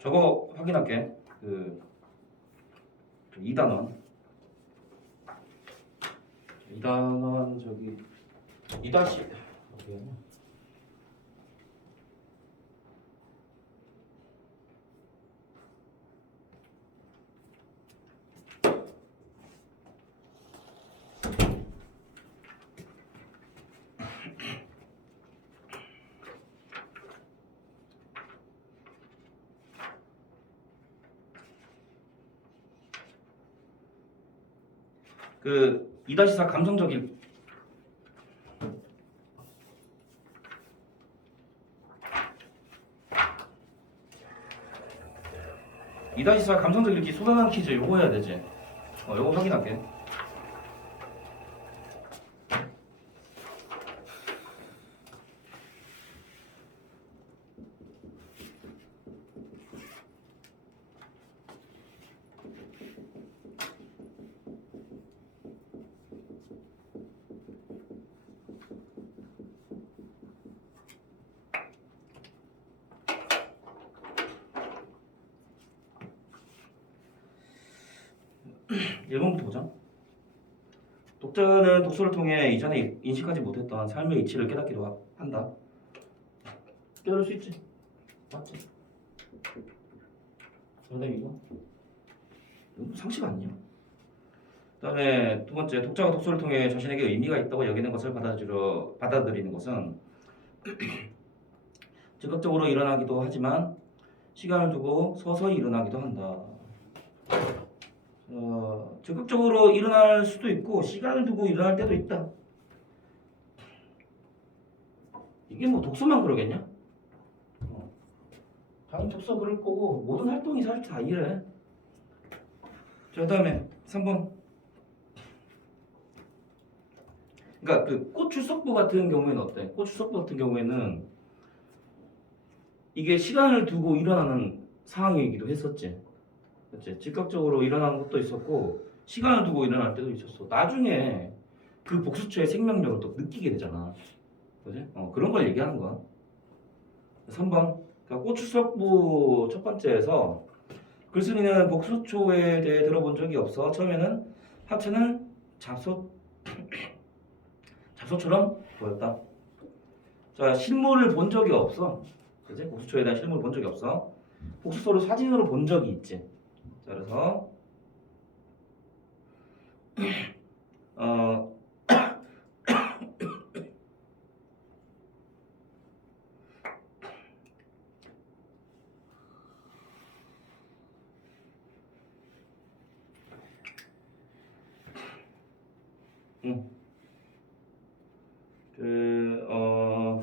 저거 확인할게. 그 2단원. 2단원 저기 2다시 어디였나? 그 2-4 감성적인 2-4 감성적 읽기 쏟아나는 퀴즈 요거 해야 되지. 요거 확인할게. (1번부터) 보자. 독자는 독서를 통해 이전에 인식하지 못했던 삶의 이치를 깨닫기도 한다. 깨달을 수 있지. 맞지? 그다음에 이거 상식 아니야? 그다음에 두 번째, 독자가 독서를 통해 자신에게 의미가 있다고 여기는 것을 받아들이는 것은 즉각적으로 일어나기도 하지만 시간을 두고 서서히 일어나기도 한다. 적극적으로 일어날 수도 있고 시간을 두고 일어날 때도 있다. 이게 뭐 독서만 그러겠냐? 당연히 독서 그럴 거고 모든 활동이 사실 다 이래. 자, 그다음에 3번. 그러니까 그 꽃출석부 같은 경우에는 어때? 꽃출석부 같은 경우에는 이게 시간을 두고 일어나는 상황이기도 했었지. 그치? 즉각적으로 일어나는 것도 있었고 시간을 두고 일어날 때도 있었어. 나중에 그 복수초의 생명력을 또 느끼게 되잖아. 그지? 그런 걸 얘기하는 거야. 3번. 그러니까 꽃출석부 첫 번째에서 글쓴이는 복수초에 대해 들어본 적이 없어. 처음에는 하체는 잡소처럼 보였다. 자, 실물을 본 적이 없어. 그지? 복수초에 대한 실물을 본 적이 없어. 복수초를 사진으로 본 적이 있지. 자, 그래서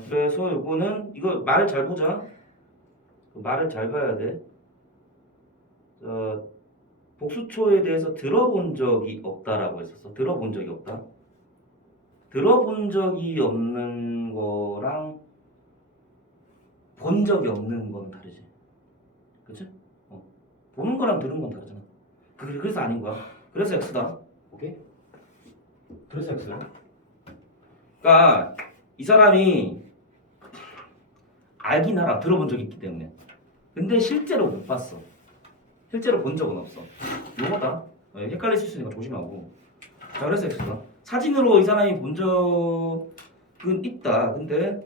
그래서 요거는 이거 말을 잘 보자. 말을 잘 봐야 돼. 복수초에 대해서 들어본 적이 없다라고 했었어. 들어본 적이 없다. 들어본 적이 없는 거랑 본 적이 없는 건 다르지. 그치? 보는 거랑 들은 건 다르잖아. 그래서 아닌 거야. 그래서 X다. 오케이? 그래서 X야. 그러니까 이 사람이 알긴 알아. 들어본 적이 있기 때문에. 근데 실제로 못 봤어. 실제로 본 적은 없어. 요거다. 헷갈릴 수 있으니까 조심하고. 자, 그래서 X다. 사진으로 이 사람이 본 적은 있다. 근데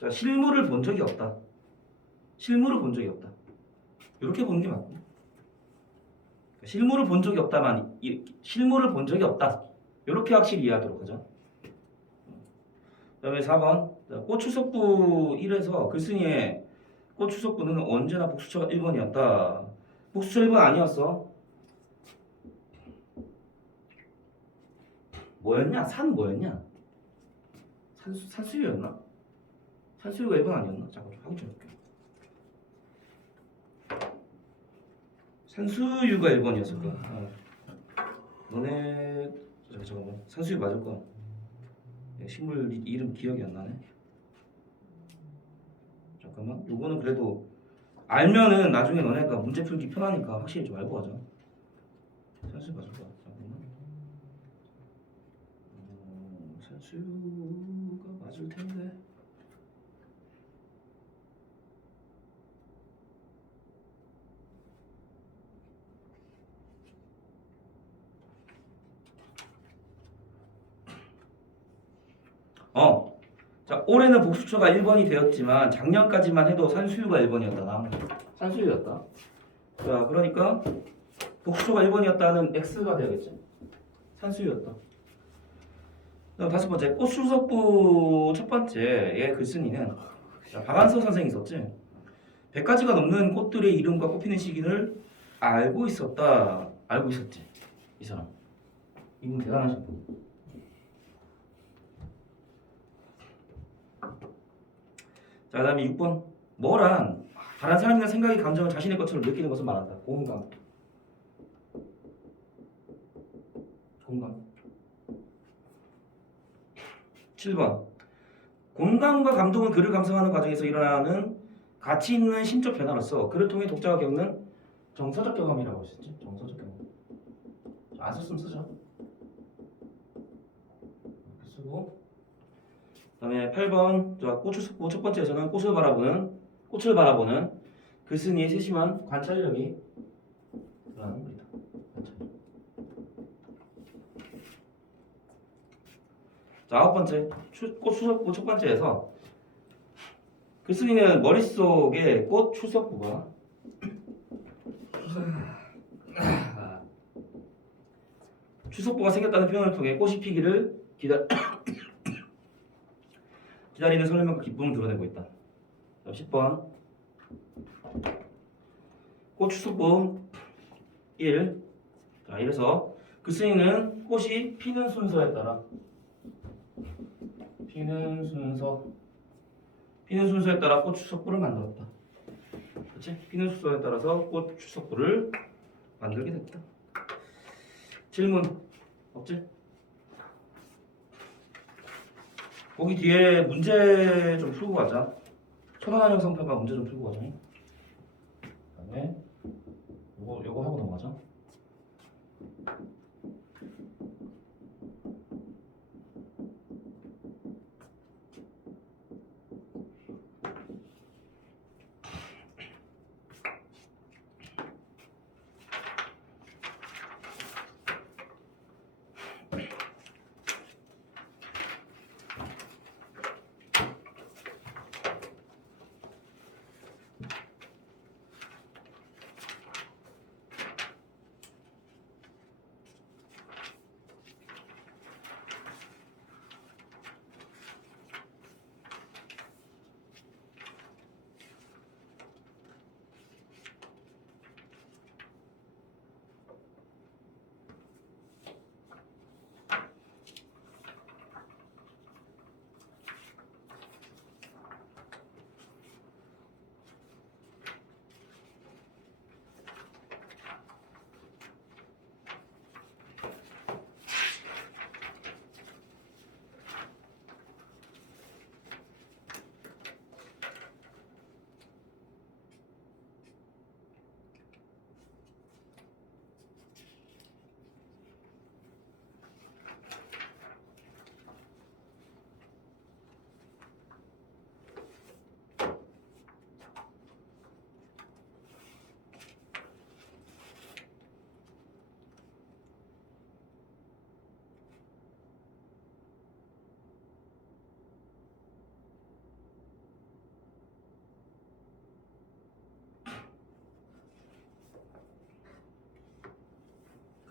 자, 실물을 본 적이 없다. 실물을 본 적이 없다. 이렇게 보는 게 맞고. 실물을 본 적이 없다만 실물을 본 적이 없다. 이렇게 확실히 이해하도록 하죠. 그다음에 4번. 꽃출석부 1에서 글쓴이의 꽃출석부는 언제나 복수초가 1번이었다. 복수초 1번 아니었어. 뭐였냐? 뭐였냐? 산수유였나? 산수유가 1번 아니었나? 잠깐 확인 좀 해볼게. 산수유가 1번이었을 거야. 너네 잠깐만. 산수유 맞을 거야. 식물 이름 기억이 안 나네. 잠깐만. 요거는 그래도 알면은 나중에 너네가 문제 풀기 편하니까 확실히 좀 알고 하자. 산수유 맞을 거야. 잠깐만. 산수유가 맞을 텐데. 자, 올해는 복수초가 1번이 되었지만 작년까지만 해도 산수유가 1번이었다. 산수유였다. 자, 그러니까 복수초가 1번이었다는 X가 되겠지. 산수유였다. 그다음 다섯 번째, 꽃수석부 첫 번째의 글쓴이는 박한서 선생이 있었지. 100가지가 넘는 꽃들의 이름과 꽃피는 시기를 알고 있었다. 알고 있었지. 이 사람. 이분 대단하신 분. 자, 그다음에 6번. 뭐란 다른 사람이나 생각이 감정을 자신의 것처럼 느끼는 것을 말한다. 공감. 공감. 7번. 공감과 감동은 글을 감상하는 과정에서 일어나는 가치 있는 심적 변화로서 글을 통해 독자가 겪는 정서적 경험이라고 했었지. 정서적 경험. 안 썼으면 쓰자. 이렇게 쓰고. 그다음에 8번. 자, 꽃수석부 첫 번째에서는 꽃을 바라보는 글쓴이의 세심한 관찰력이 드러나는 겁니다. 관찰력. 자, 9번째. 꽃수석부 첫 번째에서 글쓴이는 머릿속에 꽃 추석부가 추석부가 생겼다는 표현을 통해 꽃이 피기를 기다리는 설렘과 기쁨을 드러내고 있다. 10번. 꽃 추석부 1. 자, 이래서 글쓴이는 꽃이 피는 순서에 따라 꽃 추석부를 만들었다. 그렇지? 피는 순서에 따라서 꽃 추석부를 만들게 됐다. 질문 없지? 거기 뒤에 문제 좀 풀고 가자. 천원한 형성평가 문제 좀 풀고 가자. 그다음에 요거 하고 넘어가자.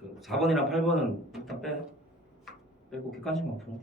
그 4번이랑 8번은 일단 빼고 객관식만 풀어.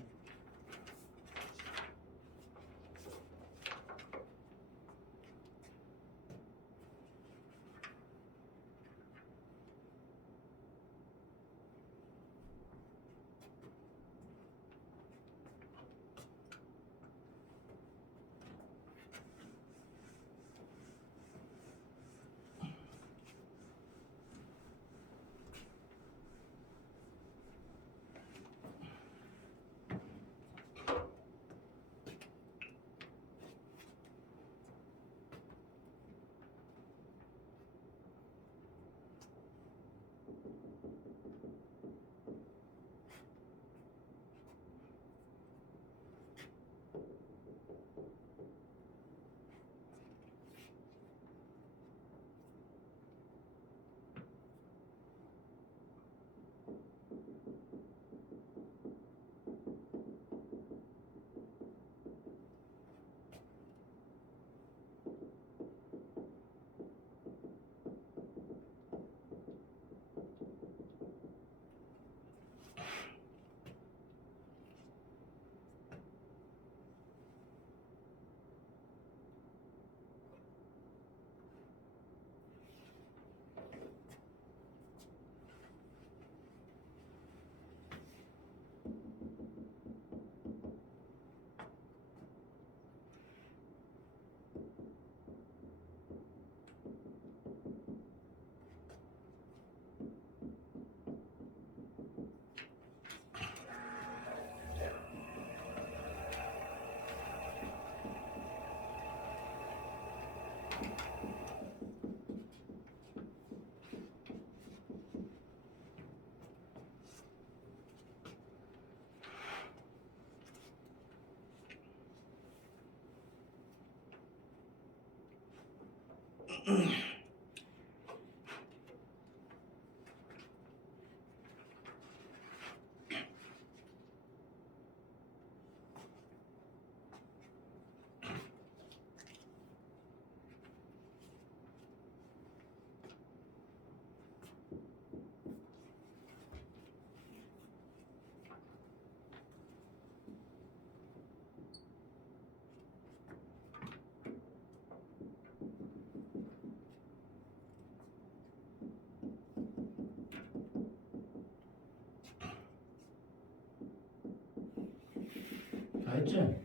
다 했지?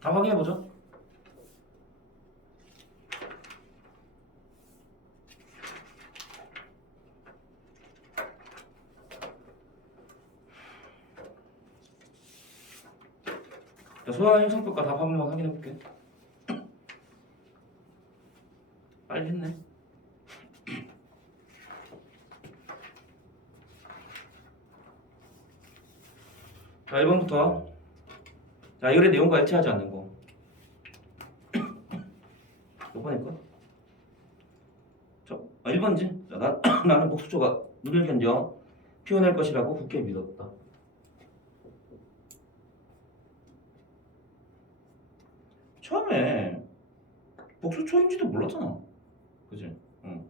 다 확인해보죠. 자, 소환 형성법과 답 한번 확인해볼게. 빨리 했네. 자, 1번부터. 자, 이 글의 내용과 일치하지 않는 거. 몇 번일까? 1번이지? 자, 나는 복수초가 눈을 견뎌 피어날 것이라고 굳게 믿었다. 처음에 복수초인지도 몰랐잖아. 그지? 응.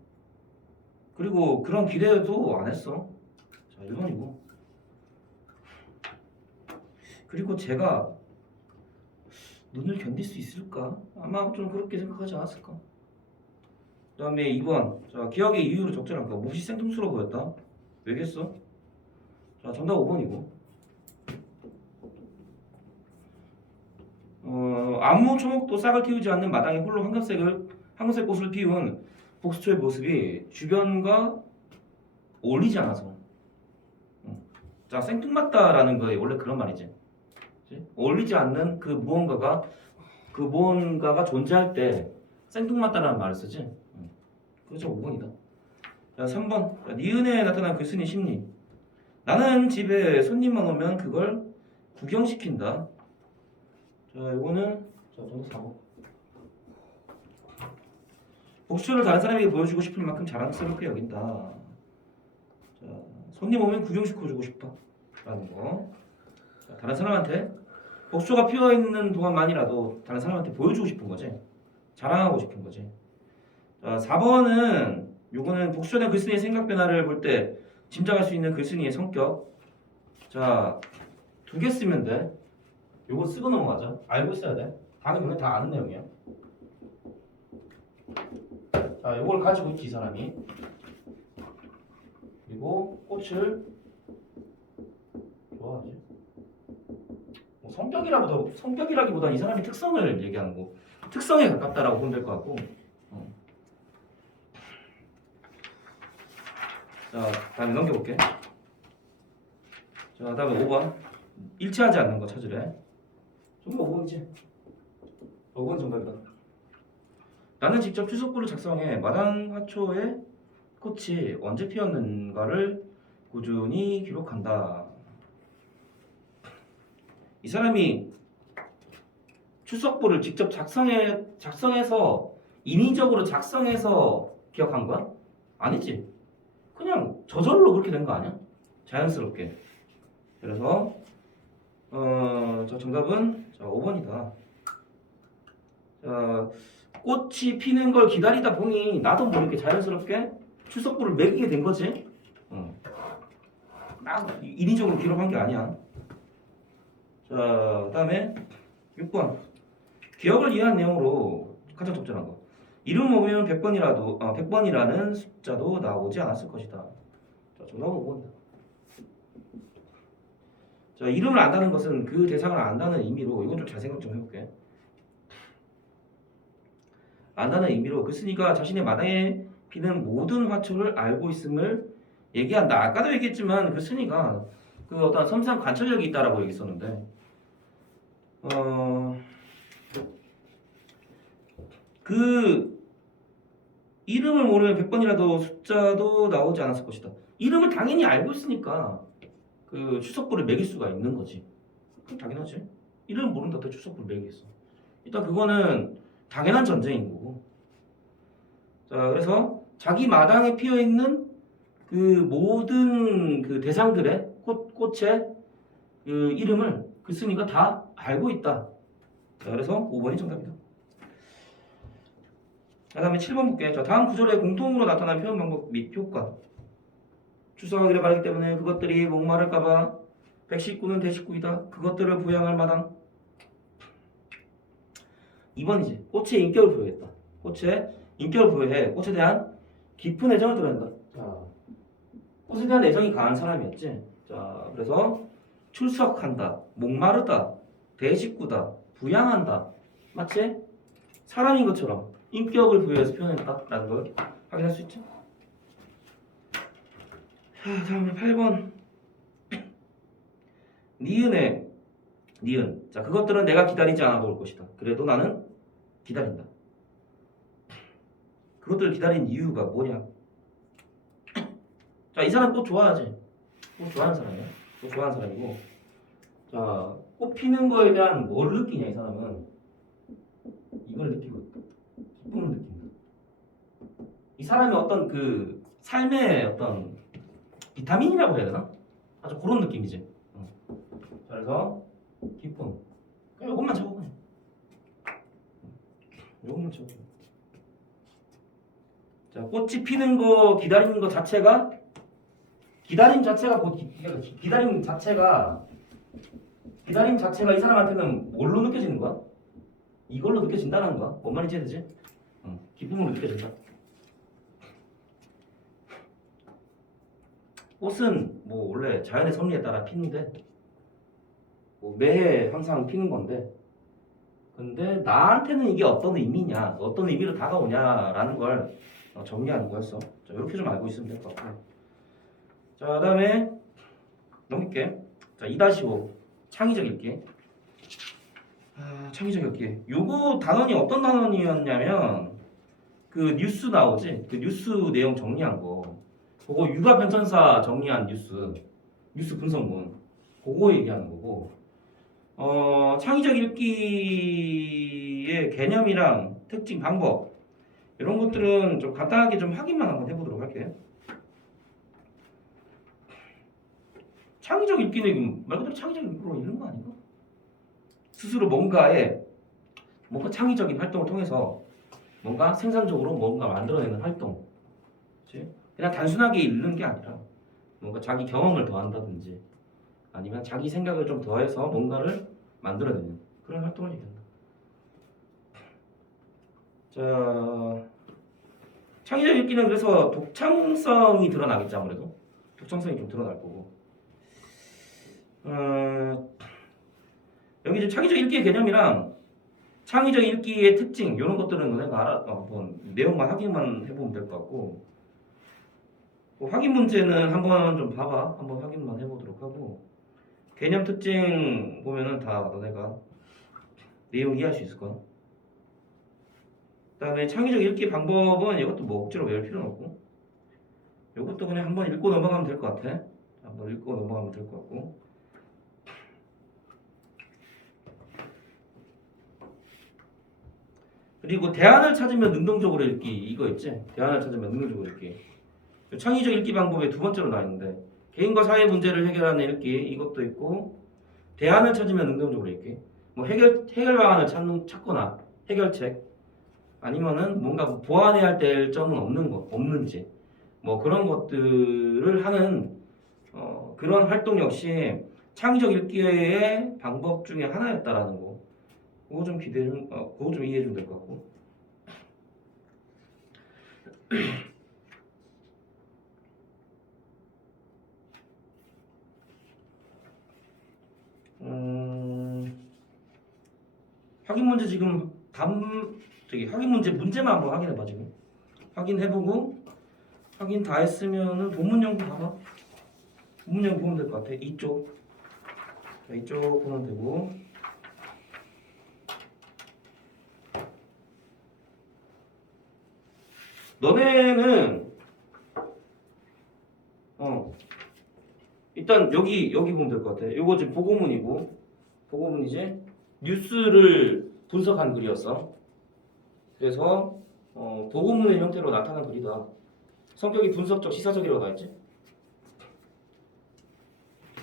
그리고 그런 기대도 안 했어. 자, 1번이고. 그리고 제가 눈을 견딜 수 있을까? 아마 좀 그렇게 생각하지 않았을까? 그 다음에 2번. 자, 기억의 이유로 적절한가? 몹시 생뚱스러워 보였다. 왜겠어? 자, 정답 5번이고. 아무 초목도 싹을 틔우지 않는 마당에 홀로 황금색 꽃을 피운 복수초의 모습이 주변과 어울리지 않아서. 자, 생뚱맞다라는 거에 원래 그런 말이지. 그치? 어울리지 않는 그 무언가가 존재할 때 생뚱맞다라는 말을 쓰지. 그렇죠. 5번이다. 자, 3번. 자, 니은에 나타난 글쓴이 심리. 나는 집에 손님만 오면 그걸 구경시킨다. 자, 이거는 정답 4번. 복수를 다른 사람에게 보여주고 싶을 만큼 자랑스럽게 여긴다. 자, 손님 오면 구경시켜주고 싶다. 라는 거. 자, 다른 사람한테 복수가 피어있는 동안만이라도 다른 사람한테 보여주고 싶은 거지. 자랑하고 싶은 거지. 자, 4번은 요거는 복수된 글쓴이의 생각 변화를 볼 때 짐작할 수 있는 글쓴이의 성격. 자, 2개 쓰면 돼. 요거 쓰고 넘어가자. 알고 있어야 돼. 다는 그냥 다 아는 내용이야. 자, 요걸 가지고 있지, 이 사람이. 그리고 꽃을 좋아하지. 뭐 성격이라기보다 이 사람의 특성을 얘기하는 거. 특성에 가깝다라고 보면 될 것 같고. 자, 다음에 넘겨볼게. 자, 다음에 5번. 일치하지 않는 거 찾으래. 정답 5번이지. 5번 정답이다. 나는 직접 추석부를 작성해 마당 화초의 꽃이 언제 피었는가를 꾸준히 기록한다. 이 사람이 추석부를 직접 작성해서 인위적으로 작성해서 기억한 거야? 아니지. 그냥 저절로 그렇게 된 거 아니야? 자연스럽게. 그래서 저 정답은 5번이다. 자, 꽃이 피는 걸 기다리다 보니 나도 모르게 자연스럽게 출석부를 매기게 된 거지. 막 인위적으로 기록한 게 아니야. 자, 그다음에 6번. 기억을 이해한 내용으로 가장 적절한 거. 이름 모으면 100번이라는 숫자도 나오지 않았을 것이다. 자, 정답은 5번이다. 자, 이름을 안다는 것은 그 대상을 안다는 의미로 이건 좀 잘 생각 좀 해볼게. 안다는 의미로 그 스니가 자신의 마당에 피는 모든 화초를 알고 있음을 얘기한다. 아까도 얘기했지만 그 스니가 그 어떤 섬세한 관찰력이 있다라고 얘기했었는데 그 이름을 모르면 100번이라도 숫자도 나오지 않았을 것이다. 이름을 당연히 알고 있으니까 그 추석부를 매길 수가 있는 거지. 당연하지. 이름 모른다 고 추석부를 매기겠어. 일단 그거는 당연한 전제인 거고. 자, 그래서 자기 마당에 피어 있는 그 모든 그 대상들의 꽃의 그 이름을 그 스니가 다 알고 있다. 자, 그래서 5번이 정답이다. 그 다음에 7번 볼게. 자, 다음 구절에 공통으로 나타난 표현 방법 및 효과. 추석하기를 바라기 때문에 그것들이 목마를까봐 백식구는 대식구이다. 그것들을 부양할 마당. 2번이지. 꽃의 인격을 부여했다. 꽃의 인격을 부여해 꽃에 대한 깊은 애정을 드러낸다. 자, 꽃에 대한 애정이 강한 사람이었지. 자, 그래서 출석한다, 목마르다, 대식구다, 부양한다. 맞지? 사람인 것처럼 인격을 부여해서 표현했다라는 걸 확인할 수 있지. 자, 다음에 8번. 니은의 니은. 자, 그것들은 내가 기다리지 않아도 올 것이다. 그래도 나는 기다린다. 그것들을 기다린 이유가 뭐냐? 자, 이 사람 꽃 좋아하지? 꽃 좋아하는 사람이야. 꽃 좋아하는 사람이고. 자, 꽃 피는 거에 대한 뭘 느끼냐, 이 사람은. 이걸 느끼고 있다. 기쁨을 느낀다. 이 사람의 어떤 그 삶의 어떤 비타민이라고 해야 되나? 아주 그런 느낌이지. 자, 그래서 기쁨. 그냥 이것만 적어 그냥. 이것만 적어. 자, 꽃이 피는 거 기다리는 거 자체가 기다림 자체가 기다림 자체가 이 사람한테는 뭘로 느껴지는 거야? 이걸로 느껴진다는 거야. 뭔 말인지 해야 되지? 기쁨으로 느껴진다. 꽃은 뭐 원래 자연의 섭리에 따라 피는데 뭐 매해 항상 피는 건데 근데 나한테는 이게 어떤 의미냐 어떤 의미로 다가오냐라는 걸 정리하는 거였어. 자, 이렇게 좀 알고 있으면 될 것 같고. 자, 그 다음에 넘길게. 자, 2-5 창의적 읽기. 창의적 읽기. 요거 단원이 어떤 단원이었냐면 그 뉴스 나오지? 그 뉴스 내용 정리한 거. 그거 육아 변천사 정리한 뉴스 분석문. 그거 얘기하는 거고. 창의적 읽기의 개념이랑 특징, 방법 이런 것들은 좀 간단하게 좀 확인만 한번 해보도록 할게요. 창의적 읽기는 말 그대로 창의적 읽기로 읽는 거 아닌가? 스스로 뭔가 창의적인 활동을 통해서 뭔가 생산적으로 뭔가 만들어내는 활동. 그치? 그냥 단순하게 읽는 게 아니라 뭔가 자기 경험을 더한다든지 아니면 자기 생각을 좀 더해서 뭔가를 만들어내는 그런 활동을 얘기한다. 자, 창의적 읽기는 그래서 독창성이 드러나겠지. 아무래도 독창성이 좀 드러날 거고. 여기 이제 창의적 읽기의 개념이랑 창의적 읽기의 특징 이런 것들은 내가 한번 내용만 확인만 해보면 될 것 같고, 확인 문제는 한번 좀 봐봐. 한번 확인만 해보도록 하고, 개념 특징 보면은 다 너네가 내용 이해할 수 있을 거야. 그다음에 창의적 읽기 방법은 이것도 뭐 억지로 외울 필요는 없고, 이것도 그냥 한번 읽고 넘어가면 될 것 같아. 한번 읽고 넘어가면 될 것 같고. 그리고 대안을 찾으면 능동적으로 읽기 이거 있지? 대안을 찾으면 능동적으로 읽기. 창의적 읽기 방법의 두 번째로 나와 있는데 개인과 사회 문제를 해결하는 읽기 이것도 있고 대안을 찾으면 능동적으로 읽기. 뭐 해결 방안을 찾거나 해결책 아니면은 뭔가 보완해야 할 점은 없는지 뭐 그런 것들을 하는 그런 활동 역시 창의적 읽기의 방법 중에 하나였다라는 거. 그거 좀 그거 좀 이해해 주면 될 것 같고. 확인 문제 지금 확인 문제만 한번 확인해봐 지금. 확인해보고 확인 다 했으면은 본문 연구 봐봐. 본문 연구 보면 될 것 같아. 이쪽. 자, 이쪽 보면 되고. 너네는 일단 여기 보면 될 것 같아. 요거 지금 보고문이지. 뉴스를 분석한 글이었어. 그래서 보고문의 형태로 나타난 글이다. 성격이 분석적, 시사적이라고 나왔지.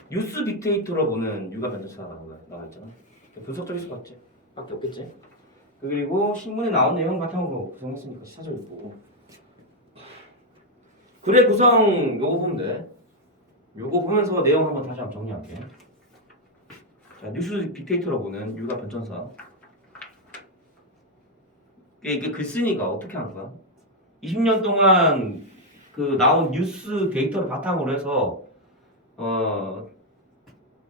뉴스 빅데이터로 보는 육아 변조사라고 나와 있잖아. 분석적일 수밖에 없겠지. 그리고 신문에 나온 내용 바탕으로 구성했으니까 시사적일 거고. 글의 구성 요거 보면 돼. 요거 보면서 내용 한번 다시 한번 정리할게. 자, 뉴스 빅데이터로 보는 육아 변천사. 이게 글쓴이가 어떻게 하는 거야? 20년 동안 그 나온 뉴스 데이터를 바탕으로 해서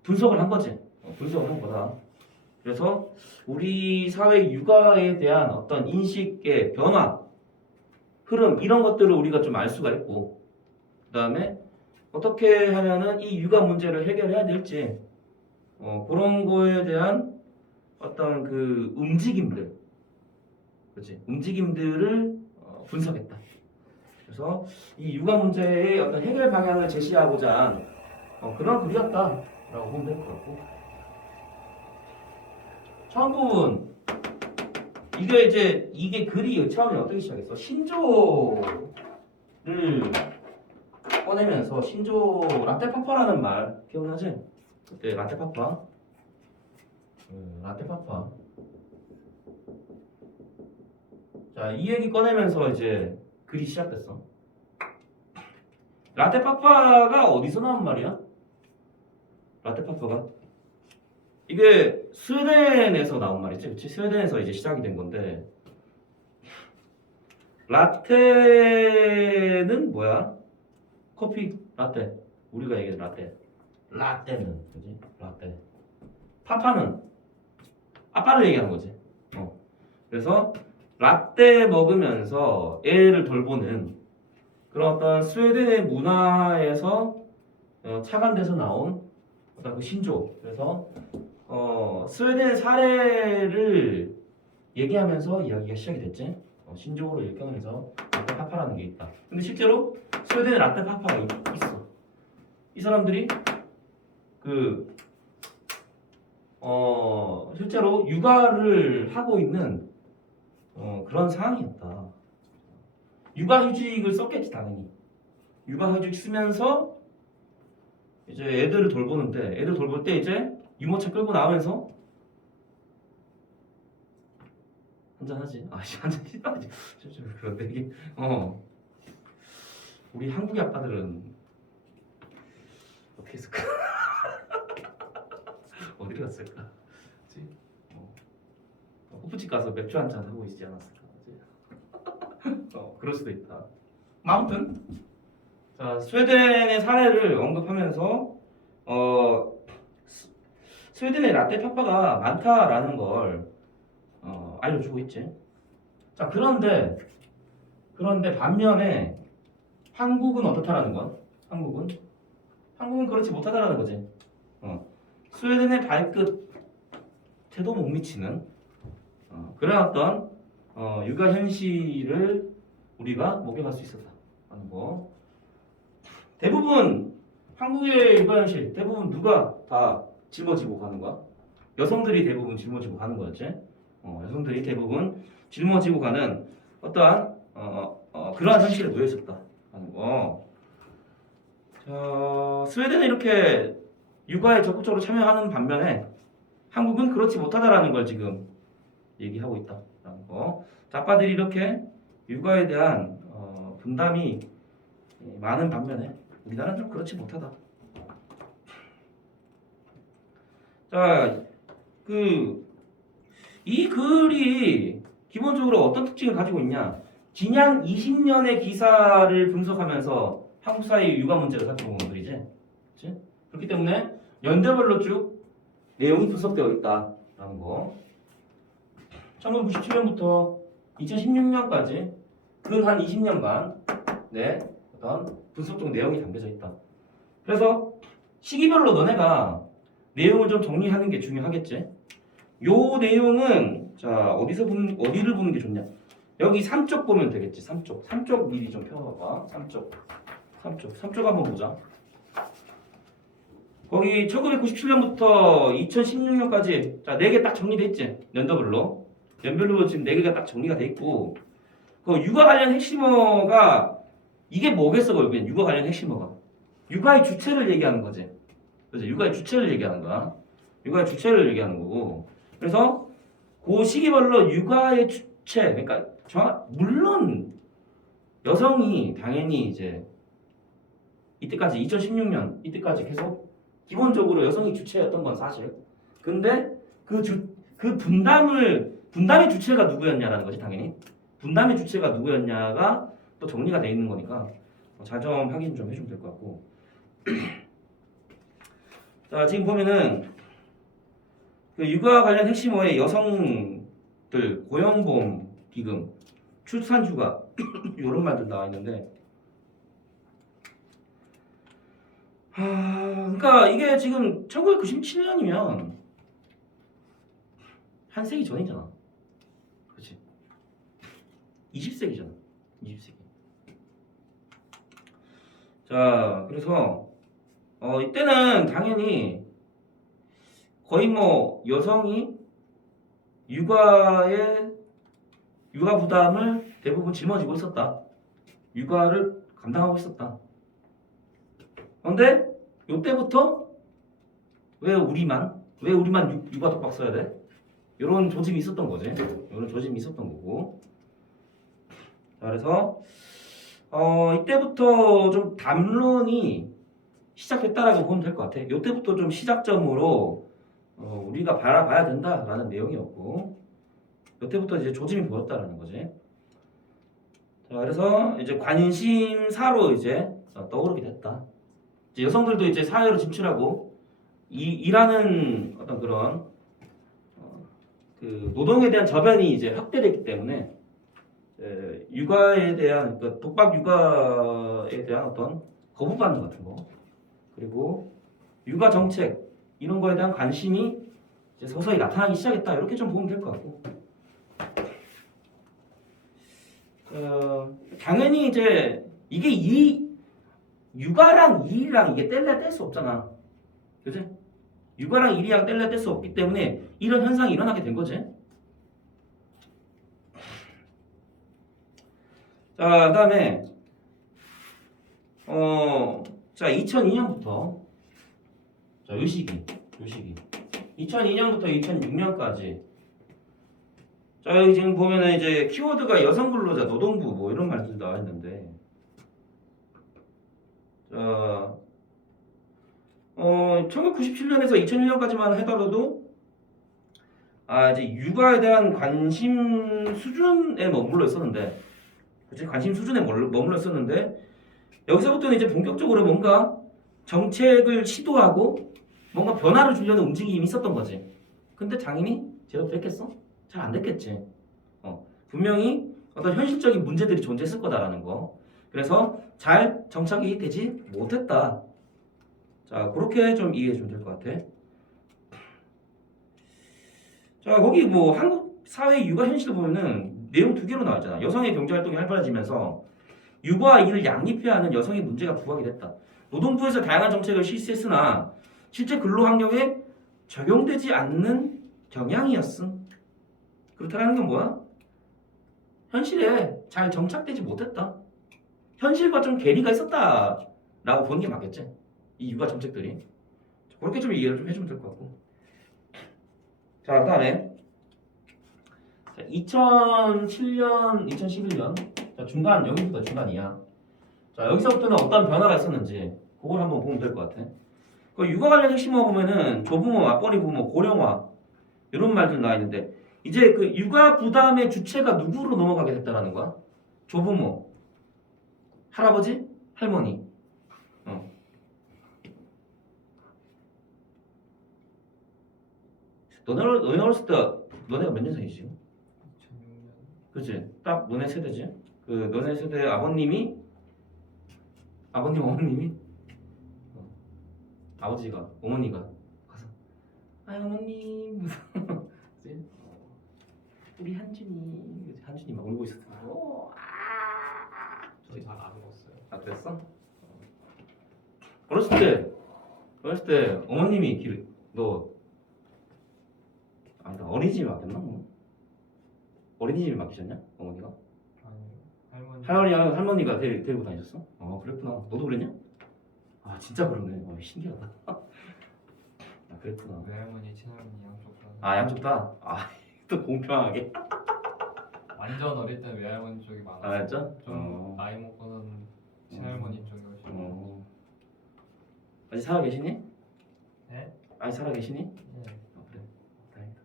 분석을 한 거지. 분석을 한 거다. 그래서 우리 사회 육아에 대한 어떤 인식의 변화, 흐름 이런 것들을 우리가 좀 알 수가 있고, 그 다음에 어떻게 하면은 이 육아 문제를 해결해야 될지 그런 거에 대한 어떤 그 움직임들, 그렇지? 움직임들을 분석했다. 그래서 이 육아 문제의 어떤 해결 방향을 제시하고자 한 그런 글이었다라고 보면 될 것 같고. 처음 부분 이게 글이 처음에 어떻게 시작했어? 신조를 꺼내면서 신조 라떼파파라는 말 기억나지? 그때 라떼파파. 라떼파파. 자, 이 얘기 꺼내면서 이제 글이 시작됐어. 라떼파파가 어디서 나온 말이야? 라떼파파가 이게 스웨덴에서 나온 말이지, 그렇지? 스웨덴에서 이제 시작이 된 건데, 라떼는 뭐야? 커피 라떼. 우리가 얘기하는 라떼. 라떼는 그지? 라떼. 파파는 아빠를 얘기하는 거지. 그래서 라떼 먹으면서 애를 돌보는 그런 어떤 스웨덴의 문화에서 착안돼서 나온 어떤 그 신조. 그래서 스웨덴 사례를 얘기하면서 이야기가 시작이 됐지. 신조어로 읽으면서 라떼파파라는 게 있다. 근데 실제로 스웨덴에 라떼파파가 있어. 이 사람들이 실제로 육아를 하고 있는 그런 상황이었다. 육아휴직을 썼겠지 당연히. 육아휴직 쓰면서 이제 애들을 돌보는데, 애들 돌볼 때 이제 유모차 끌고 나오면서 한잔하지. 한잔하지. 그런데 이게 우리 한국의 아빠들은 어떻게 했을까? 어디로 갔을까? 그치? 호프집 가서 맥주 한잔 하고 있지 않았을까? 그럴 수도 있다. 아무튼 자, 스웨덴의 사례를 언급하면서 스웨덴의 라떼파파가 많다라는 걸 알려주고 있지. 자, 그런데 반면에 한국은 어떻다라는 건? 한국은 그렇지 못하다라는 거지. 스웨덴의 발끝에도 못 미치는 그런 어떤 육아 현실을 우리가 목격할 수 있었다라는 거. 대부분 한국의 육아 현실 대부분 누가 다 짊어지고 가는 거야? 여성들이 대부분 짊어지고 가는 거였지. 여성들이 대부분 짊어지고 가는 어떠한 그러한 현실에 놓여 있었다라는 거. 스웨덴은 이렇게 육아에 적극적으로 참여하는 반면에 한국은 그렇지 못하다라는 걸 지금 얘기하고 있다라는 거. 자, 아빠들이 이렇게 육아에 대한 분담이 많은 반면에 우리나라는 좀 그렇지 못하다. 자, 이 글이 기본적으로 어떤 특징을 가지고 있냐? 지난 20년의 기사를 분석하면서 한국 사회의 육아 문제를 살펴본 글이지. 그렇지? 그렇기 때문에 연대별로 쭉 내용이 분석되어 있다라는 거. 1997년부터 2016년까지 그 한 20년간 네 어떤 분석적 내용이 담겨져 있다. 그래서 시기별로 너네가 내용을 좀 정리하는 게 중요하겠지. 요 내용은 자 어디를 보는 게 좋냐? 여기 3쪽 보면 되겠지. 3쪽 미리 좀 펴봐봐. 3쪽 한번 보자. 거기 1997년부터 2016년까지 자 4개 딱 정리돼 있지. 연별로 지금 4개가 딱 정리가 돼 있고 그 육아 관련 핵심어가 이게 뭐겠어 결국엔 육아 관련 핵심어가 육아의 주체를 얘기하는 거지. 그래서 육아의 주체를 얘기하는 거야. 육아의 주체를 얘기하는 거고. 그래서 그 시기별로 육아의 주체 그러니까 물론 여성이 당연히 이제 이때까지 2016년 이때까지 계속 기본적으로 여성이 주체였던 건 사실. 근데 그 분담의 주체가 누구였냐라는 거지 당연히. 분담의 주체가 누구였냐가 또 정리가 돼 있는 거니까 잘 좀 확인 좀 해주면 될 것 같고. 자 지금 보면은 그 육아 관련 핵심어의 여성들 고용보험 기금, 출산휴가 이런 말들 나와 있는데. 그러니까 이게 지금 1997년이면 한 세기 전이잖아. 그렇지? 20세기잖아. 20세기. 자, 그래서 이때는 당연히 거의 뭐 여성이 육아 부담을 대부분 짊어지고 있었다. 육아를 감당하고 있었다. 그런데 이때부터 왜 우리만 육아 독박 써야 돼? 이런 조짐이 있었던 거지. 이런 조짐이 있었던 거고. 자, 그래서 이때부터 좀 담론이 시작했다라고 보면 될 것 같아. 이때부터 좀 시작점으로 우리가 바라봐야 된다라는 내용이었고, 이때부터 이제 조짐이 보였다라는 거지. 자, 그래서 이제 관심사로 이제 떠오르게 됐다. 이제 여성들도 이제 사회로 진출하고 일하는 어떤 그런 그 노동에 대한 저변이 이제 확대됐기 때문에 육아에 대한 그러니까 독박 육아에 대한 어떤 거부 반응 같은 거 그리고 육아 정책 이런 거에 대한 관심이 이제 서서히 나타나기 시작했다 이렇게 좀 보면 될 것 같고 당연히 이제 이게 육아랑 일이랑 이게 뗄래야 뗄 수 없잖아. 그지? 육아랑 일이랑 뗄래야 뗄 수 없기 때문에 이런 현상이 일어나게 된 거지. 자, 그다음에 자 2002년부터 자 요 시기 2002년부터 2006년까지 자 여기 지금 보면은 이제 키워드가 여성 근로자, 노동부 뭐 이런 말들 나와 있는데 자 1997년에서 2001년까지만 하더라도 이제 육아에 대한 관심 수준에 머물러 있었는데, 그치? 관심 수준에 머물러 있었는데 여기서부터는 이제 본격적으로 뭔가 정책을 시도하고 뭔가 변화를 주려는 움직임이 있었던 거지. 근데 당연히 제대로 됐겠어? 잘 안 됐겠지. 분명히 어떤 현실적인 문제들이 존재했을 거다라는 거. 그래서 잘 정착이 되지 못했다. 자, 그렇게 좀 이해해 주면 될 것 같아. 자, 거기 뭐 한국 사회 육아 현실 보면은 내용 2개로 나와 있잖아. 여성의 경제 활동이 활발해지면서 육아와 일을 양립해야 하는 여성의 문제가 부각이 됐다. 노동부에서 다양한 정책을 실시했으나 실제 근로 환경에 적용되지 않는 경향이었음. 그렇다는 건 뭐야? 현실에 잘 정착되지 못했다. 현실과 좀 괴리가 있었다라고 보는 게 맞겠지. 이 육아 정책들이. 그렇게 좀 이해를 좀 해주면 될 것 같고. 자, 그다음에 2007년, 2011년 자, 중간 여기부터 중간이야. 자, 여기서부터는 어떤 변화가 있었는지 그걸 한번 보면 될 것 같아. 그 육아 관련 핵심어 보면은 조부모, 맞벌이 부모, 고령화 이런 말들 나와 있는데 이제 그 육아 부담의 주체가 누구로 넘어가게 됐다라는 거야? 조부모, 할아버지, 할머니. 너네 어렸을 때 너네가 몇 년생이지? 그치? 딱 너네 세대지. 그 너네 세대 아버님이 어머님이 아버지가 어머니가 가서 아 어머님 그치? 우리 한준이 그치? 한준이 막 울고 있었어. 저희 잘 안 먹었어요. 아 그랬어? 어렸을 때 어머님이 너 아니다 어린이집에 맡겼나? 뭐? 어린이집에 맡기셨냐? 어머니가? 아니 할머니가 데리고 다니셨어? 그랬구나. 너도 그랬냐? 아 진짜 그러네. 신기하다. 아 그랬구나. 외할머니, 친할머니 양쪽 다. 아 양쪽 다? 또 공평하게? 완전 어릴 때는 외할머니 쪽이 많았어요. 아 진짜? 좀 나이 먹고는 친할머니 쪽이 훨씬 많았어요. 아직 살아 계시니? 네? 아직 살아 계시니? 네. 그래. 다행이다.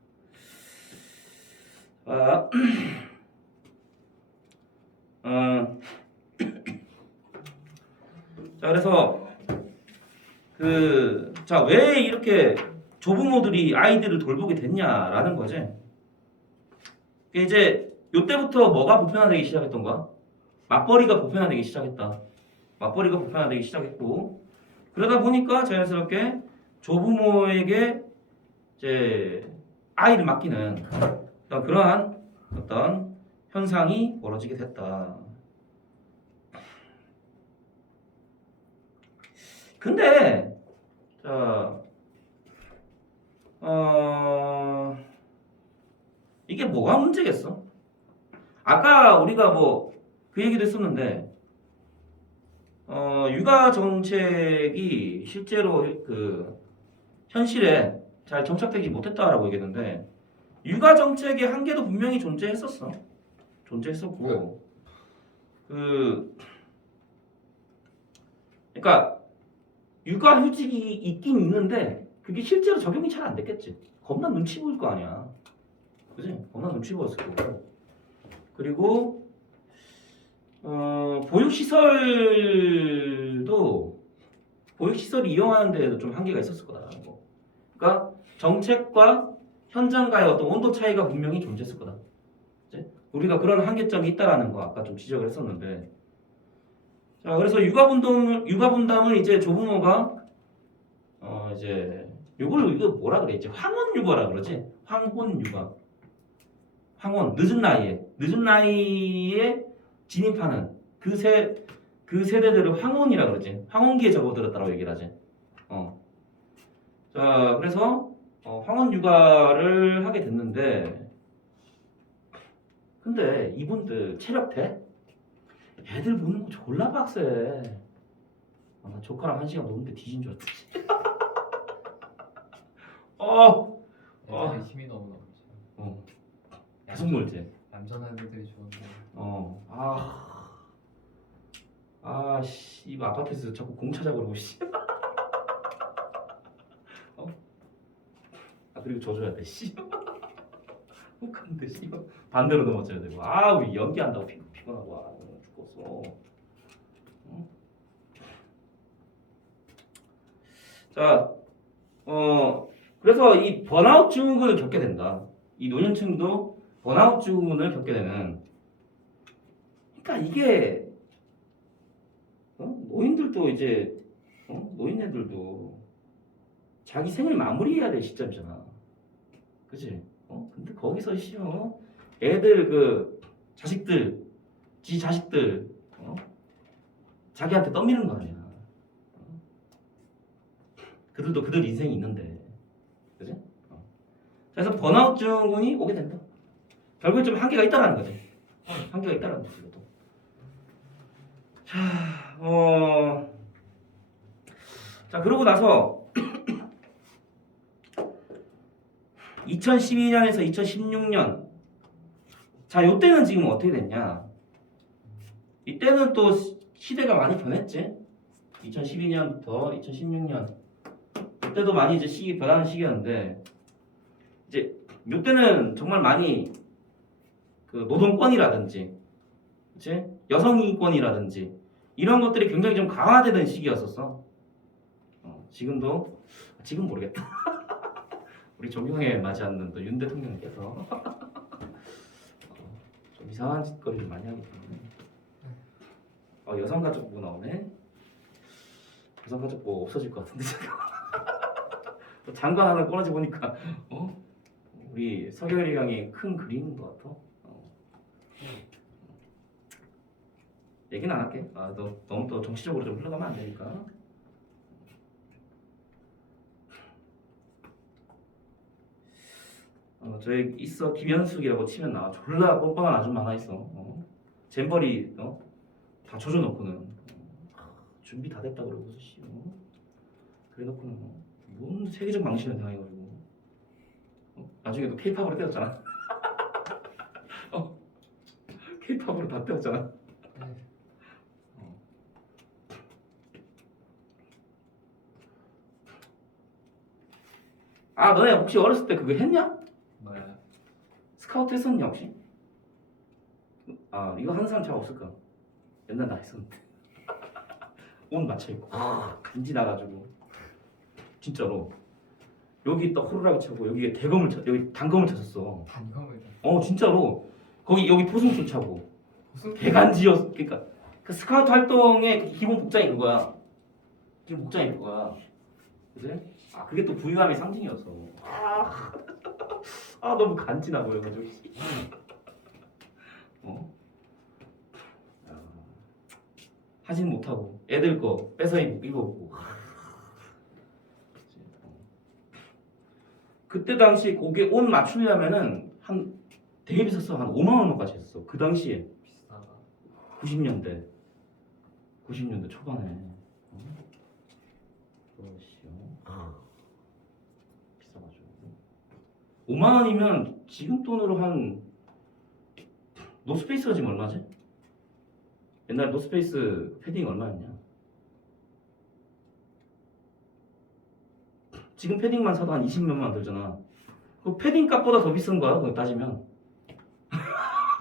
자 그래서 왜 이렇게 조부모들이 아이들을 돌보게 됐냐라는 거지. 이제 요때부터 뭐가 보편화되기 시작했던 거야? 맞벌이가 보편화되기 시작했다. 맞벌이가 보편화되기 시작했고 그러다 보니까 자연스럽게 조부모에게 이제 아이를 맡기는 그러한 어떤 현상이 벌어지게 됐다. 근데 이게 뭐가 문제겠어? 아까 우리가 뭐 그 얘기도 했었는데 육아 정책이 실제로 그 현실에 잘 정착되지 못했다라고 얘기했는데 육아 정책의 한계도 분명히 존재했었고 그러니까 육아휴직이 있긴 있는데 그게 실제로 적용이 잘 안 됐겠지. 겁나 눈치 보일 거 아니야. 그지? 겁나 눈치 보였을 거고. 그리고 보육시설을 이용하는 데에도 좀 한계가 있었을 거다라는 거. 그러니까 정책과 현장과의 어떤 온도 차이가 분명히 존재했을 거다. 그치? 우리가 그런 한계점이 있다라는 거 아까 좀 지적을 했었는데. 자, 그래서 육아 분담을 이제 조부모가 이제 이거 뭐라 그래? 이제 황혼 육아라 그러지? 황혼 육아. 늦은 나이에 진입하는 그 세대들을 황혼이라 그러지. 황혼기에 접어들었다라고 얘기를 하지. 자, 그래서 황혼 육아를 하게 됐는데, 근데 이분들 체력 돼? 애들 보는 거 졸라 빡세. 나 조카랑 1시간 노는데 뒤진 줄 알았지. 애들이 힘이 너무 넘쳐. 계속 놀지. 얌전한 애들이 좋은데. 씨, 이거 아파트에서 자꾸 공 찾아 그러고 씨. 그리고 져줘야 돼 씨. 근데 씨 반대로 넘어져야 되고. 우리 연기한다고 피곤하고 죽겠어. 자, 그래서 이 번아웃 증후군을 겪게 된다. 이 노년층도 번아웃 증후군을 겪게 되는. 그러니까 이게 노인들도 이제 노인네들도 자기 생을 마무리해야 될 시점이잖아. 그치? 근데 거기서 애들 지 자식들 자기한테 떠미는 거 아니야. 그들도 그들 인생이 있는데, 그지? 그래서 번아웃 증후군이 오게 된다. 결국에 좀 한계가 있다라는 거지. 한계가 있다라는 거지. 이것도. 자, 그러고 나서 2012년에서 2016년. 자, 요때는 지금 어떻게 됐냐? 이때는 또 시대가 많이 변했지. 2012년부터 2016년. 이때도 많이 이제 시기 변하는 시기였는데, 이제 요때는 정말 많이 그 노동권이라든지, 그치? 여성인권이라든지 이런 것들이 굉장히 좀 강화되는 시기였었어. 지금 모르겠다. 우리 존경에 맞지 않는 또 윤 대통령께서 좀 이상한 짓거리를 많이 하기 때문에. 여성가족부 나오네. 여성가족부 없어질 것 같은데 잠깐. 장관 하나 꺼내지 보니까 우리 서결이 형이 큰 그림인 것 같아. 얘기는 안 할게. 너무 또 정치적으로 좀 흘러가면 안 되니까. 저기 있어 김현숙이라고 치면 나와. 졸라 뻔뻔한 아줌마 하나 있어. 잼버리 다 조져놓고는 준비 다 됐다 그러고 씨. 그래놓고는 뭔 세계적 망신을 당해가지고 나중에 또 K-팝으로 떼었잖아. K-팝으로 다 떼었잖아. 너네 혹시 어렸을 때 그거 했냐? 뭐야? 스카우트 했었냐 혹시? 이거 하는 사람 잘 없을까? 옛날 나 했었는데 옷 맞춰입고 간지 나가지고 진짜로 여기 딱 호루라기 차고 여기에 대검을 여기 단검을 쳤었어. 단검을. 진짜로 거기 여기 포승줄 차고 무슨 대간지였. 그러니까 그 스카우트 활동의 기본 복장이 그거야. 기본 복장이 그거야. 그지? 그게 또 부유함의 상징이었어. 너무 간지나 보여가지고. 하진 못하고 애들 거 뺏어 입어보고. 그때 당시 거기에 옷 맞추려면은 되게 비쌌어. 한 5만 원까지 했어. 그 당시에. 비싸다. 90년대 초반에. 비싸가지고 5만 원이면 지금 돈으로 한 노스페이스가 지금 얼마지? 옛날 노스페이스 패딩 얼마였냐? 지금 패딩만 사도 한 20몇만 원 들잖아. 그 패딩 값보다 더 비싼 거야 그거 따지면.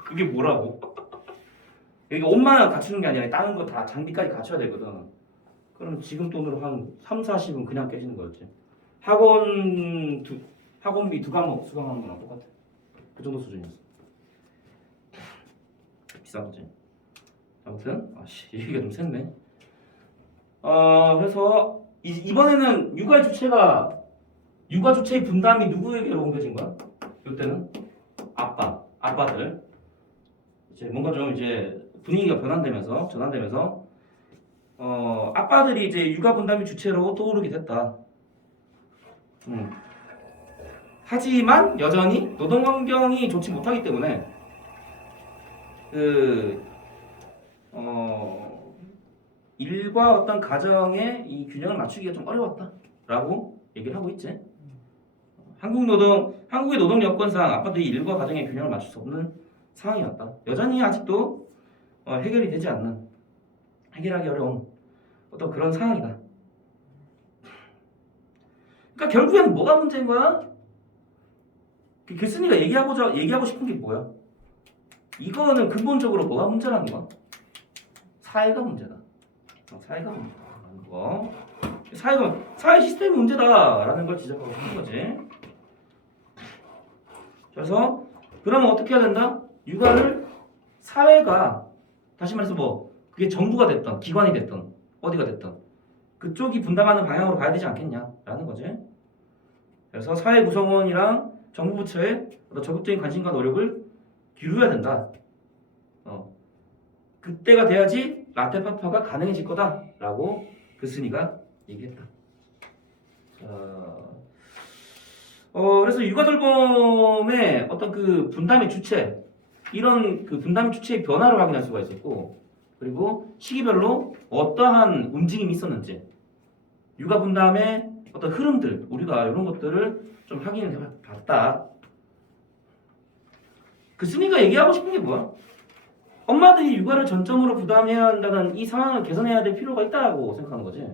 그게 뭐라고? 이게 옷만 갖추는 게 아니라 다른 거 다 장비까지 갖춰야 되거든. 그럼 지금 돈으로 한 3, 40은 그냥 깨지는 거였지. 학원비 2과목 수강하는 거랑 똑같아. 그 정도 수준이었어. 비싼 거지. 아무튼 얘기가 좀 샜네. 그래서 이번에는 육아 주체의 분담이 누구에게로 옮겨진 거야? 이때는 아빠들. 이제 뭔가 좀 이제 분위기가 전환되면서 아빠들이 이제 육아 분담의 주체로 떠오르게 됐다. 하지만 여전히 노동 환경이 좋지 못하기 때문에 일과 어떤 가정의 이 균형을 맞추기가 좀 어려웠다라고 얘기를 하고 있지. 한국의 노동 여건상 아빠들이 일과 가정의 균형을 맞출 수 없는 상황이었다. 여전히 아직도 해결이 되지 않는, 해결하기 어려운 어떤 그런 상황이다. 그러니까 결국에는 뭐가 문제인 거야? 교수님가 얘기하고 싶은 게 뭐야? 이거는 근본적으로 뭐가 문제라는 거야? 사회가 문제다. 사회가 문제다라는 거. 사회 시스템이 문제다라는 걸 지적하고 싶은 거지. 그래서 그러면 어떻게 해야 된다? 육아를 사회가, 다시 말해서 그게 정부가 됐던 기관이 됐던 어디가 됐던 그쪽이 분담하는 방향으로 가야 되지 않겠냐라는 거지. 그래서 사회 구성원이랑 정부 부처의 어떤 적극적인 관심과 노력을 기울여야 된다. 그때가 돼야지 라테파파가 가능해질 거다라고 그스니가 얘기했다. 그래서 육아돌봄의 어떤 그 분담의 주체, 이런 그 분담의 주체의 변화를 확인할 수가 있었고, 그리고 시기별로 어떠한 움직임이 있었는지, 육아 분담의 어떤 흐름들, 우리가 이런 것들을 좀 확인해 봤다. 그스니가 얘기하고 싶은 게 뭐야? 엄마들이 육아를 전점으로 부담해야 한다는 이 상황을 개선해야 될 필요가 있다고 생각하는 거지.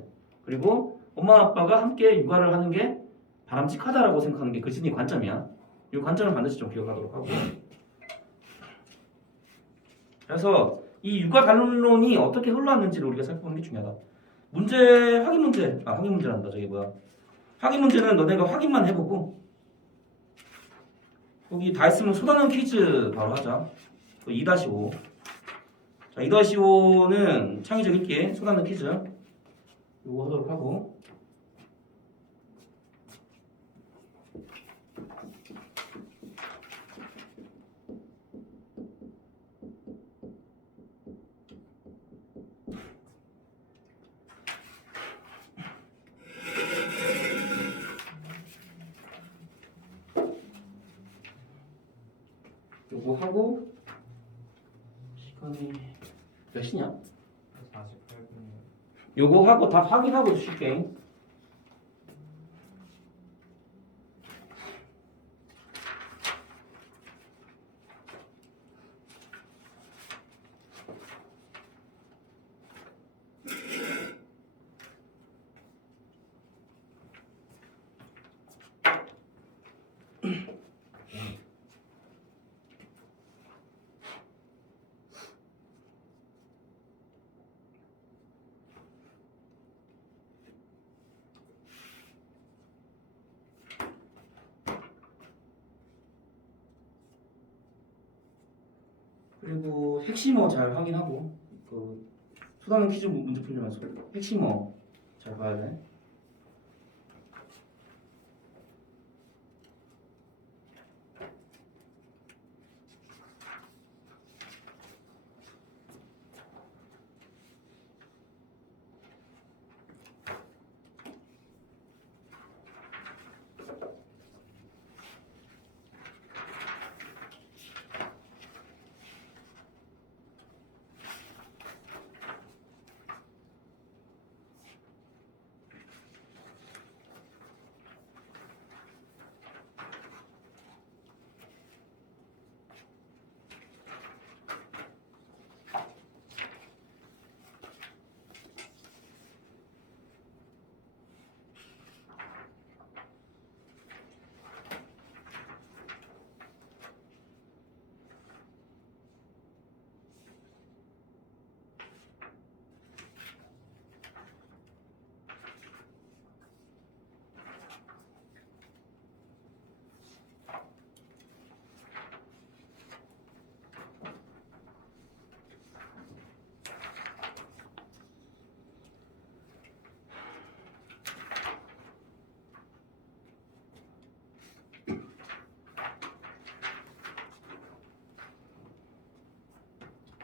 그리고 엄마 아빠가 함께 육아를 하는 게 바람직하다라고 생각하는 게 그스니 관점이야. 이 관점을 반드시 좀 기억하도록 하고. 그래서 이 육아 담론이 어떻게 흘러왔는지를 우리가 살펴보는 게 중요하다. 확인 문제란다. 확인 문제는 너네가 확인만 해보고, 거기 다 했으면 쏟아내는 퀴즈 바로 하자. 2-5. 자, 2-5는 창의적 읽기, 소단능 퀴즈. 요거 하도록 하고. 요거 하고, 시간이 몇 시냐? 48분이요. 요거 하고 다 확인하고 줄게. 그리고 핵심어 잘 확인하고 그 수단능 퀴즈 문제 풀려면서 핵심어 잘 봐야 돼.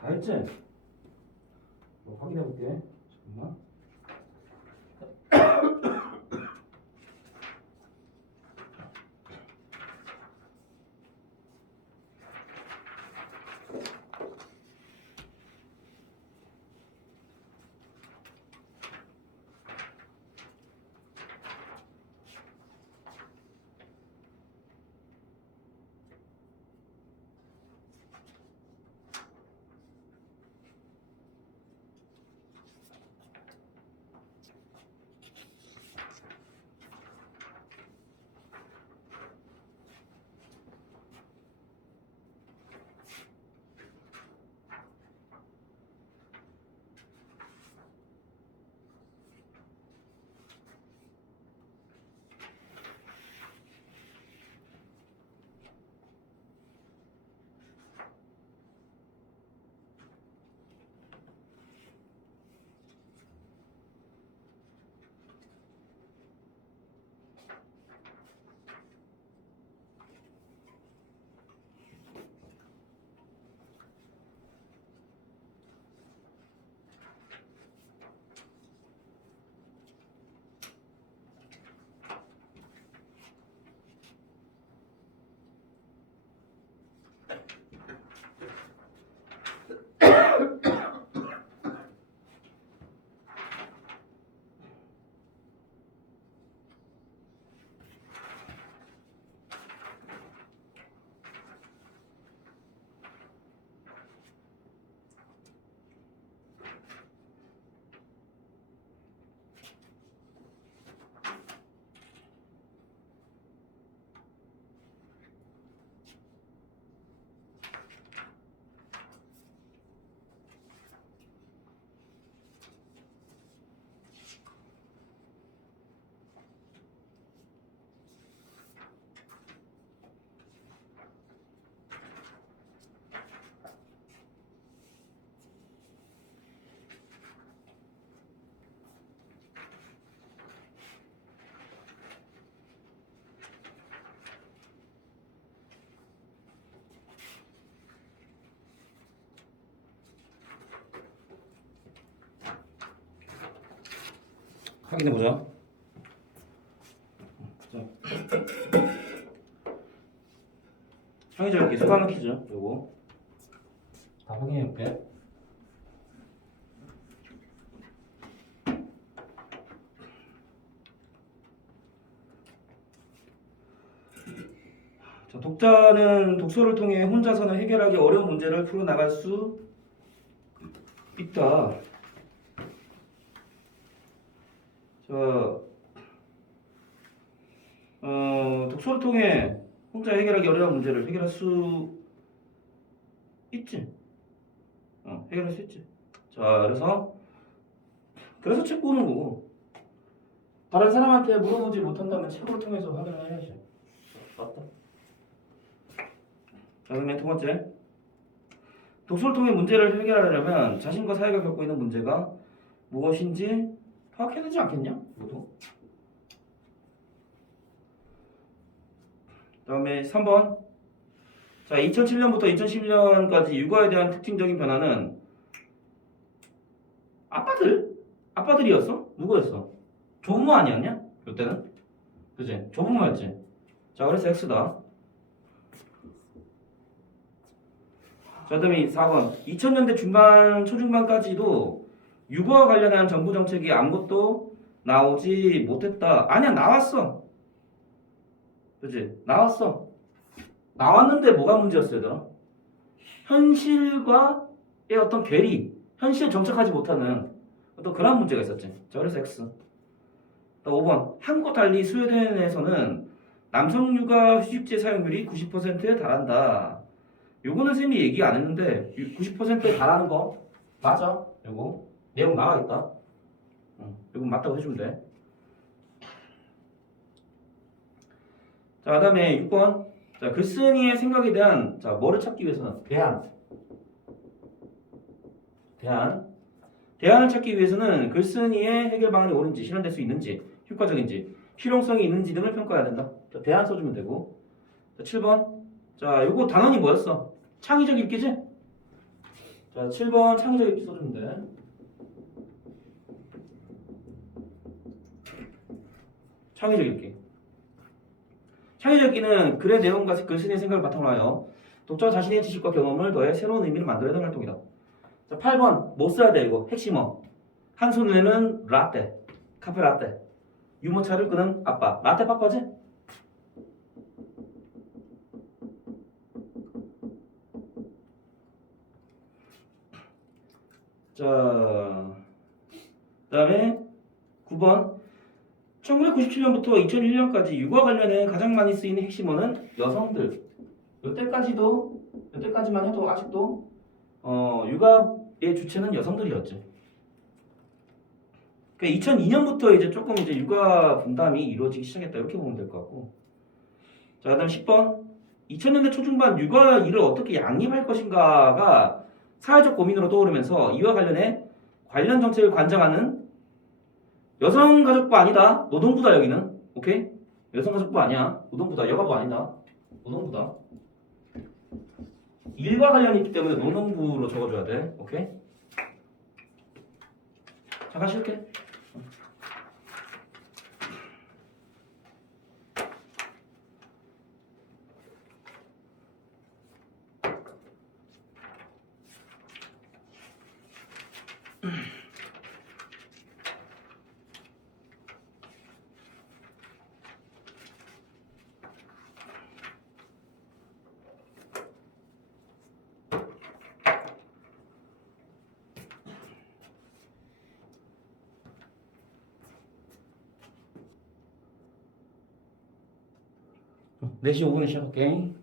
다 했지? 뭐 확인해 볼게. 잠깐만. 확인해 보자. 자, 창의적인 수학의 퀴즈 요거 다 확인해 볼게. 자, 독자는 독서를 통해 혼자서는 해결하기 어려운 문제를 풀어나갈 수 있다. 자, 독서를 통해 혼자 해결하기 어려운 문제를 해결할 수 있지. 해결할 수 있지. 자, 그래서 책 보는 거고. 다른 사람한테 물어보지 못한다면 책을 통해서 확인을 해야지. 맞다. 자, 그러면 두 번째. 독서를 통해 문제를 해결하려면 자신과 사회가 겪고 있는 문제가 무엇인지 파악해야 되지 않겠냐? 모두. 다음에 3번. 자, 2007년부터 2010년까지 육아에 대한 특징적인 변화는 아빠들이었어? 누구였어? 조부모 아니었냐? 이때는? 그치? 조부모였지? 자, 그래서 X다. 자, 그다음에 4번. 2000년대 중반, 초중반까지도 육아와 관련한 정부 정책이 아무것도 나오지 못했다. 아니야, 나왔어. 그치? 나왔어. 나왔는데 뭐가 문제였어, 얘들아? 현실과의 어떤 괴리, 현실에 정착하지 못하는 어떤 그런 문제가 있었지. 자, 그래서 X. 또 5번. 한국과 달리 스웨덴에서는 남성 육아 휴직제 사용률이 90%에 달한다. 요거는 쌤이 얘기 안 했는데 90%에 달하는 거 맞아. 요거 내용 나와 있다. 요거 맞다고 해주면 돼. 자, 그다음에 6번. 자, 글쓴이의 생각에 대한 뭐를 찾기 위해서는 대안을 찾기 위해서는 글쓴이의 해결 방안이 옳은지 실현될 수 있는지 효과적인지 실용성이 있는지 등을 평가해야 된다. 자, 대안 써주면 되고. 자, 7번. 자, 요거 단원이 뭐였어? 창의적 읽기지? 자, 7번 창의적 읽기 써주면 돼. 창의적 읽기. 창의적 읽기는 글의 내용과 글쓴이의 생각을 바탕으로 하여 독자 자신의 지식과 경험을 더해 새로운 의미를 만들어내는 활동이다. 자, 8번 뭐 써야 돼 이거? 핵심어. 한 손에는 라떼, 카페 라떼. 유모차를 끄는 아빠. 라떼 빠빠지? 자, 그다음에 9번 1997년부터 2001년까지 육아 관련해 가장 많이 쓰이는 핵심어는 여성들. 이때까지만 해도 아직도 육아의 주체는 여성들이었지. 그러니까 2002년부터 이제 조금 이제 육아 분담이 이루어지기 시작했다 이렇게 보면 될 것 같고. 자, 그다음 10번 2000년대 초중반 육아 일을 어떻게 양립할 것인가가 사회적 고민으로 떠오르면서 이와 관련해 관련 정책을 관장하는 여성가족부 아니다. 노동부다 여기는. 오케이? 여성가족부 아니야. 노동부다. 여가부 아니다. 노동부다. 일과 관련이 있기 때문에 노동부로 적어줘야 돼. 오케이? 잠깐 쉴게. 어, 4시 5분에 시작할게.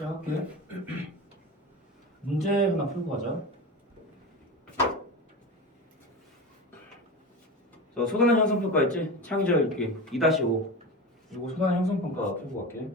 시작할게. 문제 하나 풀고 가자. 저 소단의 형성평가 있지? 창의적 읽기 2-5. 이거 소단의 형성평가 풀고 갈게.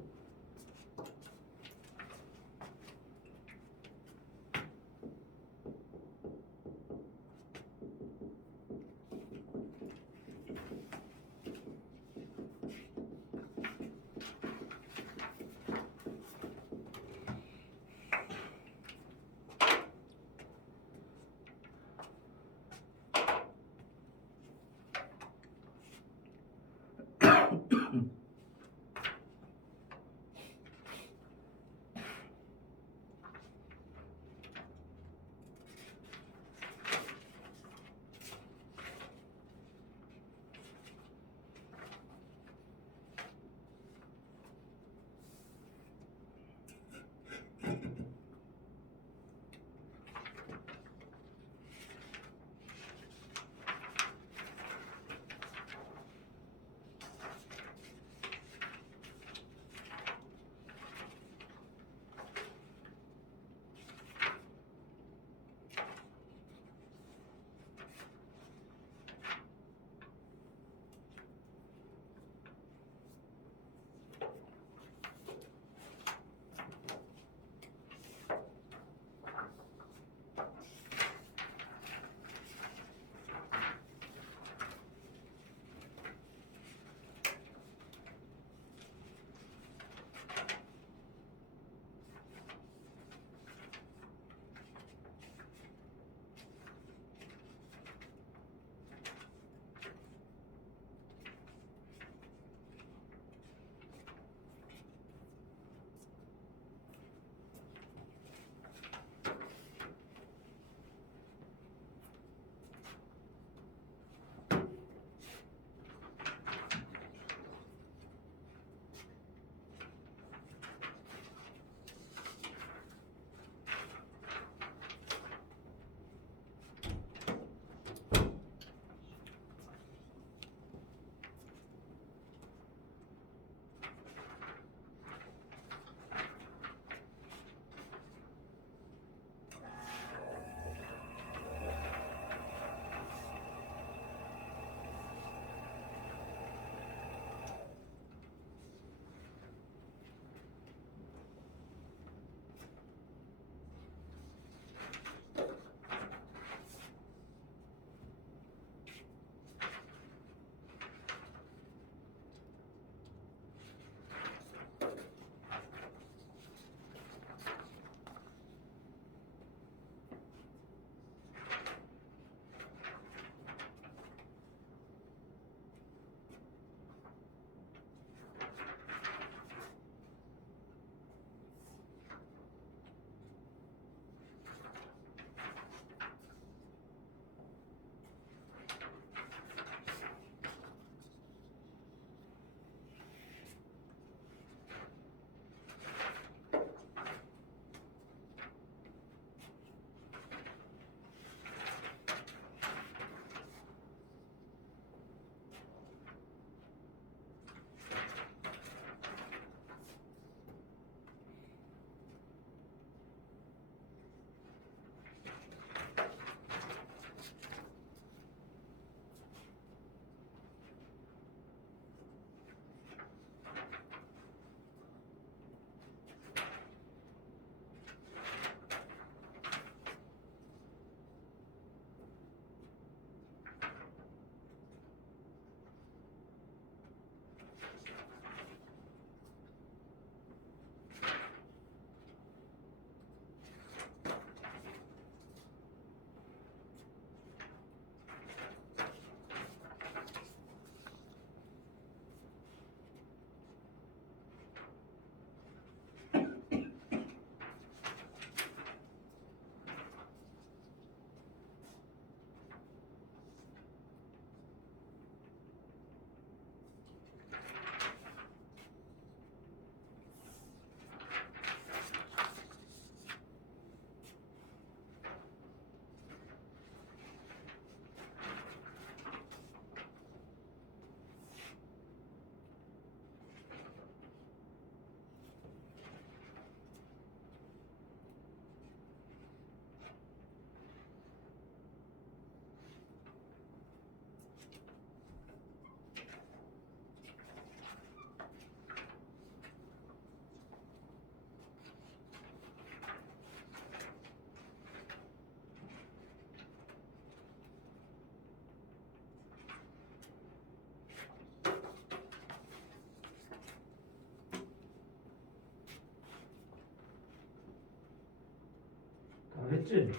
됐지?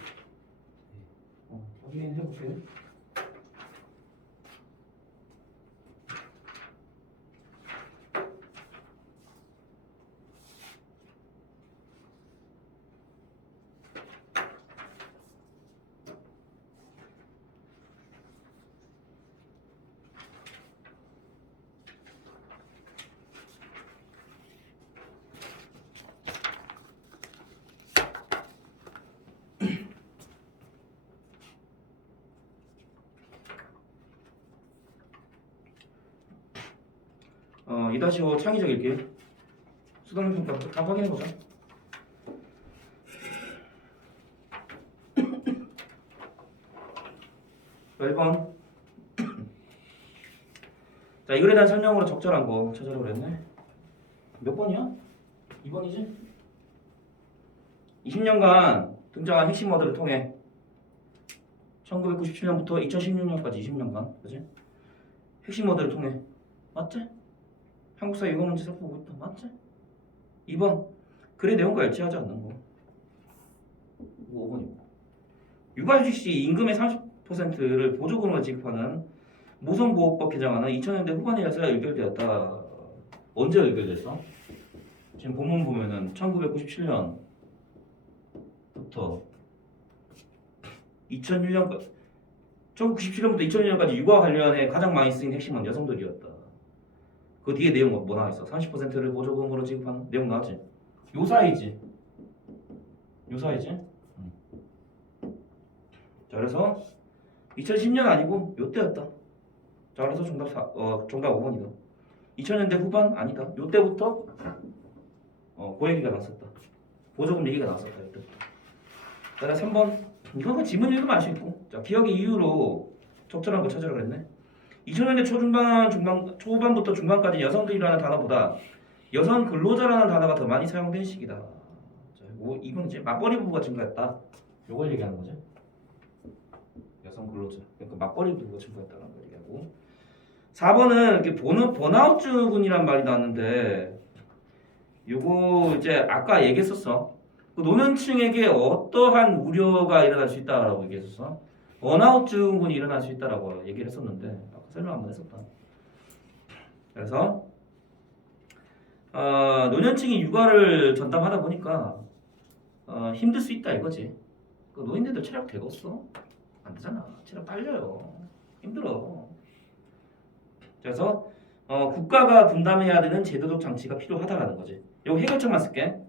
확인해볼게. 어, 2-5 창의적 읽기. 수동 평가 다 확인해보자. 자, 1번. 자, 이글에 대한 설명으로 적절한 거 찾으라고 그랬네. 몇 번이야? 2번이지? 20년간 등장한 핵심 워드를 통해 1997년부터 2016년까지 20년간, 그지? 핵심 워드를 통해, 맞지? 한국사 유거 문제 살펴보고 있다, 맞지? 2번, 글의 내용과 일치하지 않는 거. 5번이고. 육아휴직 시 임금의 30%를 보조금으로 지급하는 모성보호법 개정안은 2000년대 후반에서 의결되었다. 언제 의결됐어? 지금 본문 보면은 1997년부터 2001년까지 1997년부터 2001년까지 육아 관련해 가장 많이 쓰인 핵심은 여성들이었다. 그 뒤에 내용 뭐 나와 있어? 30%를 보조금으로 지급하는 내용 나왔지? 요 사이지. 요 사이지? 자, 그래서 2010년 아니고 요때였다. 자, 그래서 정답 5번이다. 2000년대 후반 아니다. 요때부터 그 얘기가 나왔었다. 보조금 얘기가 나왔었다. 이때부터. 자, 3번. 이건 지문 읽으면 알 수 있고. 자, 기억의 이유로 적절한 거 찾으라고 했네. 2000년대 초반부터 중반까지 여성들이라는 단어보다 여성 근로자라는 단어가 더 많이 사용된 시기다. 자, 이건 이제 맞벌이 부부가 증가했다. 요걸 얘기하는 거지. 여성 근로자. 그러니까 맞벌이 부부가 증가했다는 걸 얘기하고. 4번은 이렇게 번아웃증후군이란 말이 나왔는데 요거 이제 아까 얘기했었어. 그 노년층에게 어떠한 우려가 일어날 수 있다라고 얘기했었어. 번아웃 증후군이 일어날 수 있다라고 얘기를 했었는데 아까 설명 한번 했었다. 그래서 노년층이 육아를 전담하다 보니까 힘들 수 있다 이거지. 그 노인들도 체력 되겠어? 안 되잖아. 체력 딸려요. 힘들어. 그래서 국가가 분담해야 되는 제도적 장치가 필요하다라는 거지. 요거 해결책만 쓸게.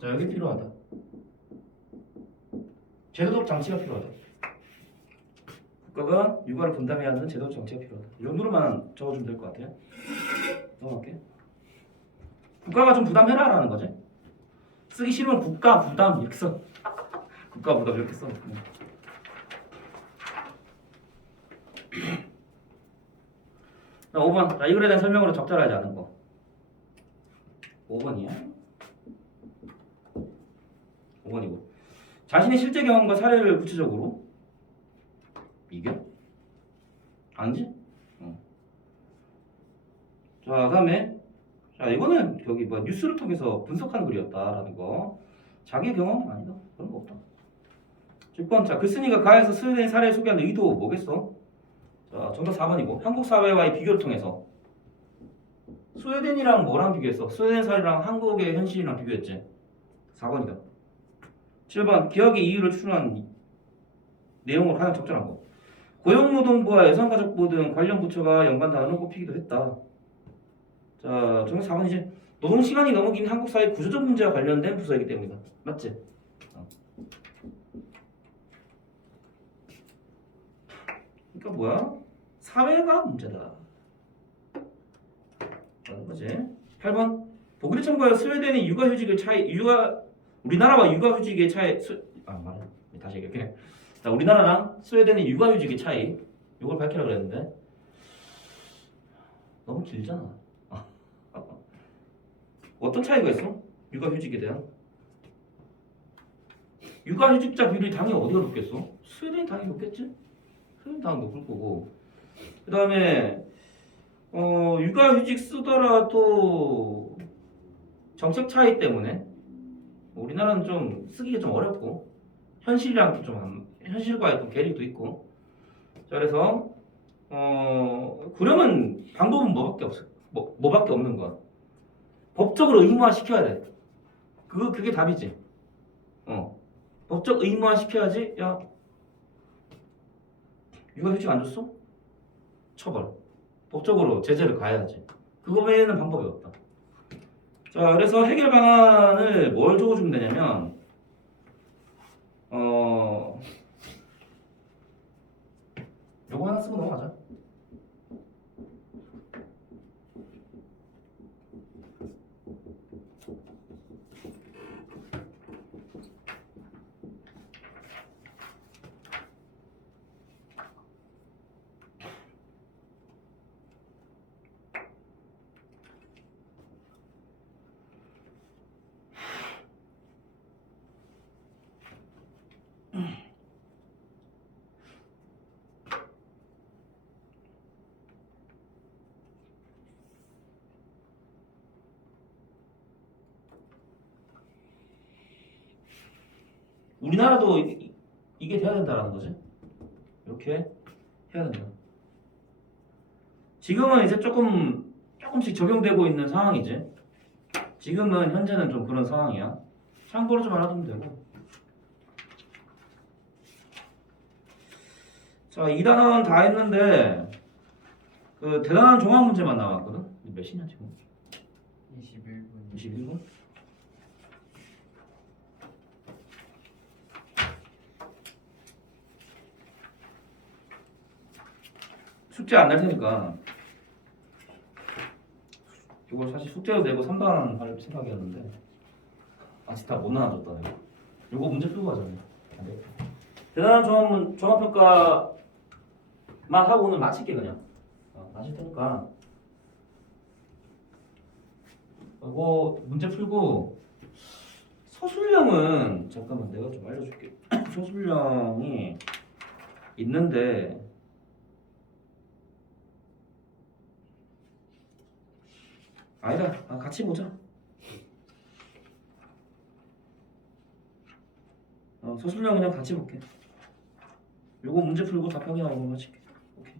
자, 여기 필요하다. 제도적 장치가 필요하다. 국가가 육아를 분담해야 하는 제도적 장치가 필요하다. 이 정도로만 적어주면 될 것 같아요. 넘어갈게. 국가가 좀 부담해라라는 거지. 쓰기 싫으면 국가 부담 이렇게 써. 국가 부담 이렇게 써. 5번. 자, 이글에 대한 설명으로 적절하지 않은 거. 5번이야. 5번이고. 자신의 실제 경험과 사례를 구체적으로 이겨? 아니지? 자, 그다음에 자, 이거는 여기 뭐 뉴스를 통해서 분석한 글이었다라는 거. 자기 경험 아니다. 그런 거 없다. 10번. 자, 글쓴이가 가에서 스웨덴 사례를 소개하는 의도 뭐겠어? 자, 정답 4번이고. 한국 사회와의 비교를 통해서 스웨덴이랑 뭐랑 비교했어? 스웨덴 사례랑 한국의 현실이랑 비교했지. 4번이다. 7번. 기억의 이유를 추론한 내용으로 하나 적절한 거. 고용노동부와 여성가족부 등 관련 부처가 연관 단어를 꼽히기도 했다. 자, 정답 4번이지. 노동시간이 너무 긴 한국 사회 구조적 문제와 관련된 부서이기 때문이다. 맞지? 그러니까 뭐야? 사회가 문제다. 라는 거지. 8번. 독일이 청구하여 스웨덴의 우리나라와 육아휴직의 차이 말해. 다시 얘기할게. 자, 우리나라랑 스웨덴의 육아휴직의 차이 이걸 밝히라 그랬는데 너무 길잖아. 어떤 차이가 있어? 육아휴직에 대한 육아휴직자 비율이 당연히 어디가 높겠어? 스웨덴이 당연히 높겠지? 스웨덴이 당연히 높을 거고. 그 다음에 육아휴직 쓰더라도 정책 차이 때문에 우리나라는 좀 쓰기가 좀 어렵고 현실이랑 현실과의 또 괴리도 있고. 자, 그래서 그러면 방법은 뭐밖에 없어. 뭐밖에 없는 거야. 법적으로 의무화 시켜야 돼. 그게 답이지. 법적 의무화 시켜야지. 야, 육아휴직 안 줬어? 처벌. 법적으로 제재를 가야지. 그거 외에는 방법이 없다. 자, 그래서 해결 방안을 뭘 적어주면 되냐면, 요거 하나 쓰고 넘어가자. 우리나라도 이게 돼야 된다라는 거지. 이렇게 해야 된다. 지금은 이제 조금씩 적용되고 있는 상황이지. 지금은 현재는 좀 그런 상황이야. 참고로 좀 알아두면 되고. 자, 2단원 다 했는데 그 대단한 종합 문제만 나왔거든. 몇 시냐 지금? 21분. 21분? 숙제 안 낼 테니까 이걸 사실 숙제로 내고 3단 할 생각이었는데 아직 다 못 나눠줬다 내가. 이거 문제 풀고 가자. 안 되겠다. 대단한 종합평가만 하고 오늘 마칠게 그냥. 마칠 테니까 이거 문제 풀고 서술형은 잠깐만 내가 좀 알려줄게. 서술형이 있는데 아니다. 같이 보자. 서술형 그냥 같이 볼게. 요거 문제 풀고 답 확인하고 마칠게. 오케이.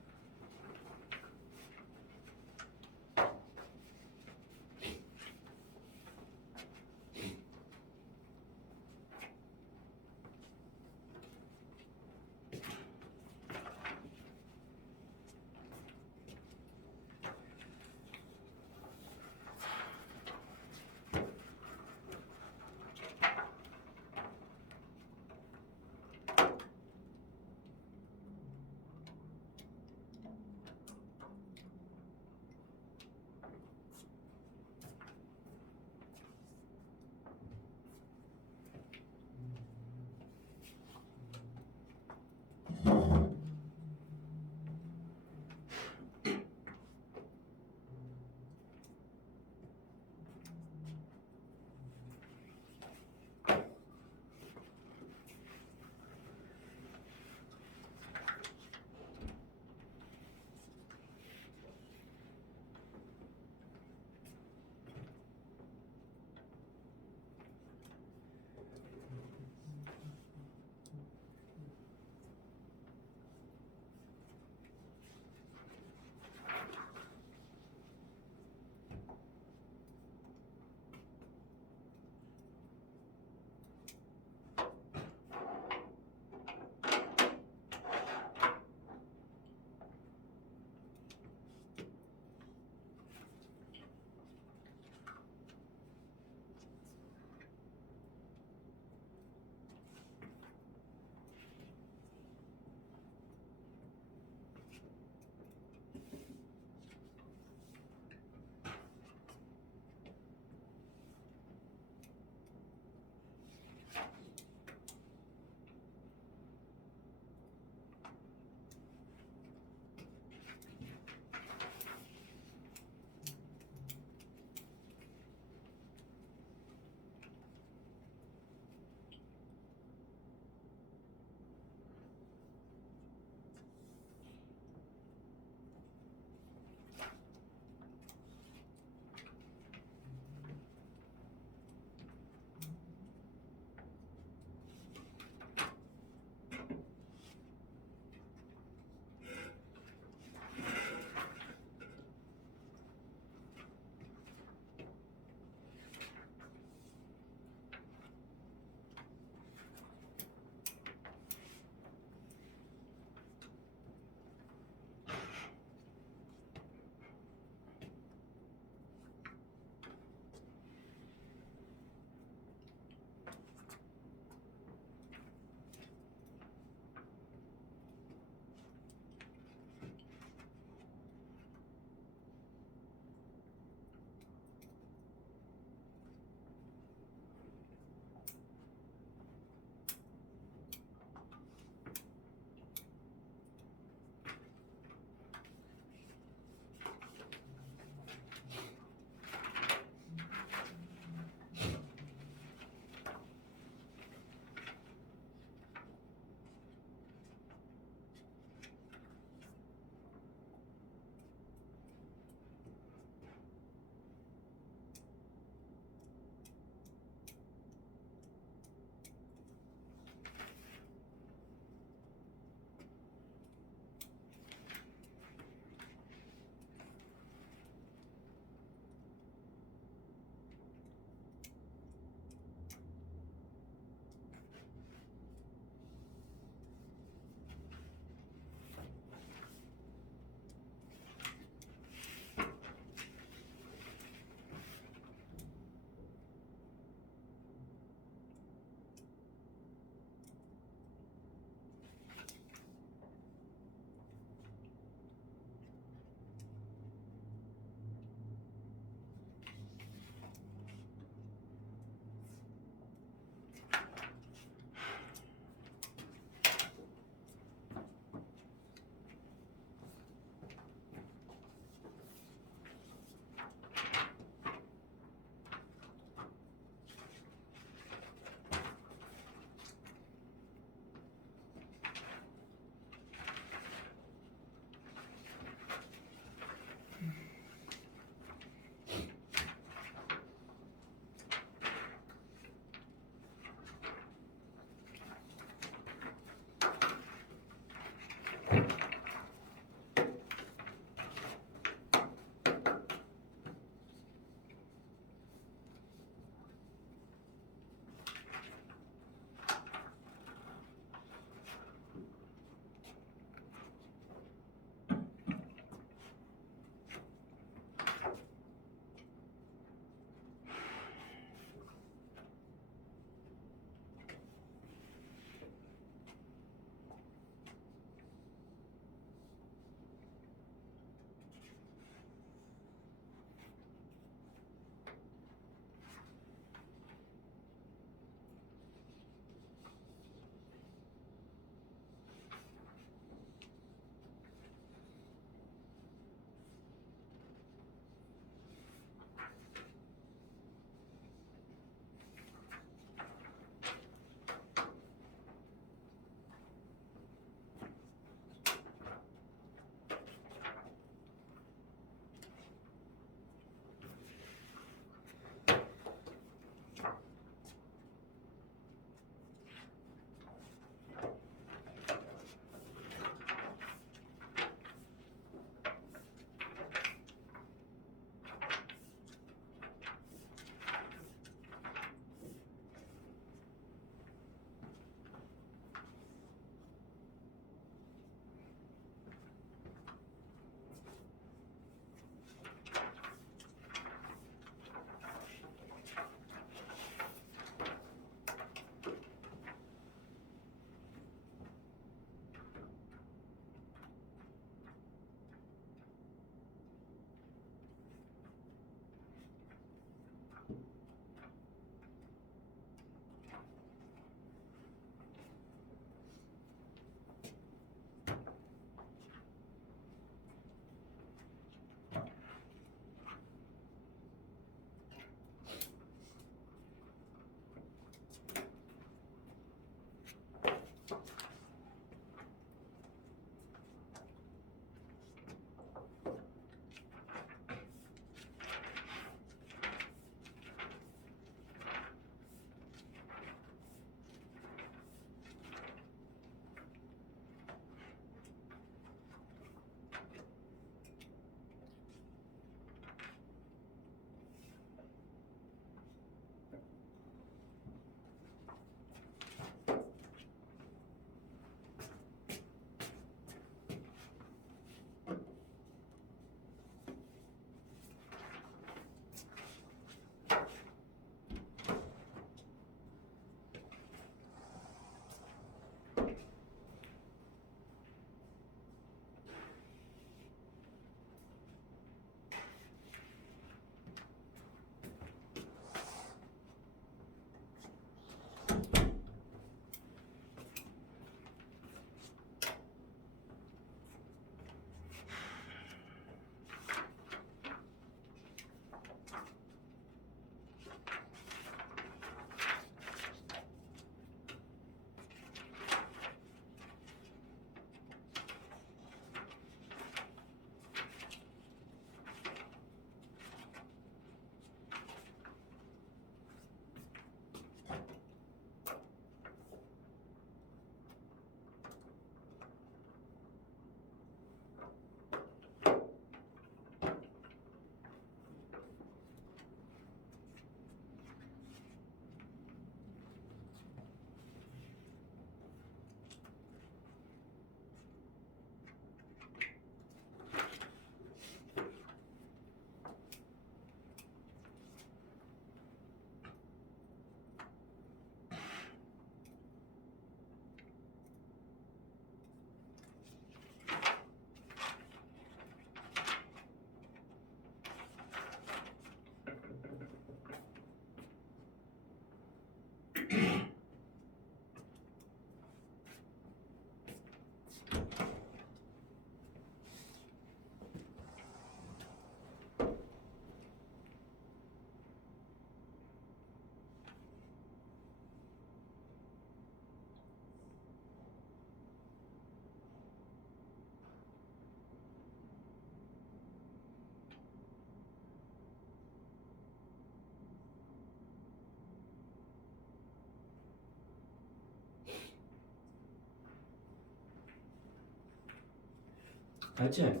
다 했지?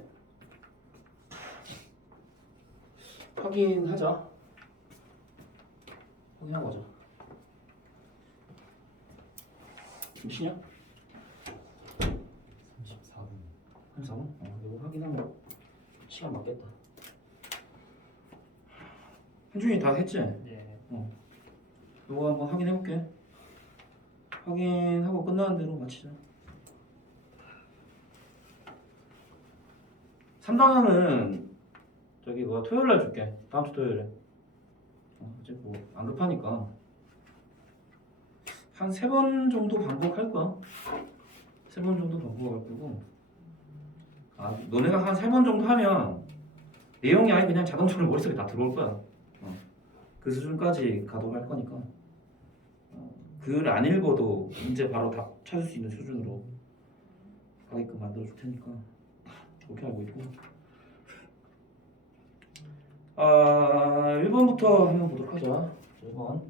확인하자. 확인하고 하자. 몇 시냐? 34분. 한 4분? 이거 확인하면 시간 맞겠다. 한준이 다 했지? 예. 이거 한번 확인해볼게. 확인하고 끝나는 대로 마치자. 3단원은 저기 뭐야 토요일날 줄게. 다음 주 토요일에. 이제 뭐 안 급하니까 한 3번 정도 반복할 거야. 3번 정도 반복할 거고. 너네가 한 3번 정도 하면 내용이 아예 그냥 자동적으로 머릿속에 다 들어올 거야. 그 수준까지 가도 할 거니까. 글 안 읽어도 문제 바로 답 찾을 수 있는 수준으로 가게끔 만들어 줄 테니까 그렇게 알고 있고. 1번부터 한번 보도록 하자. 1번.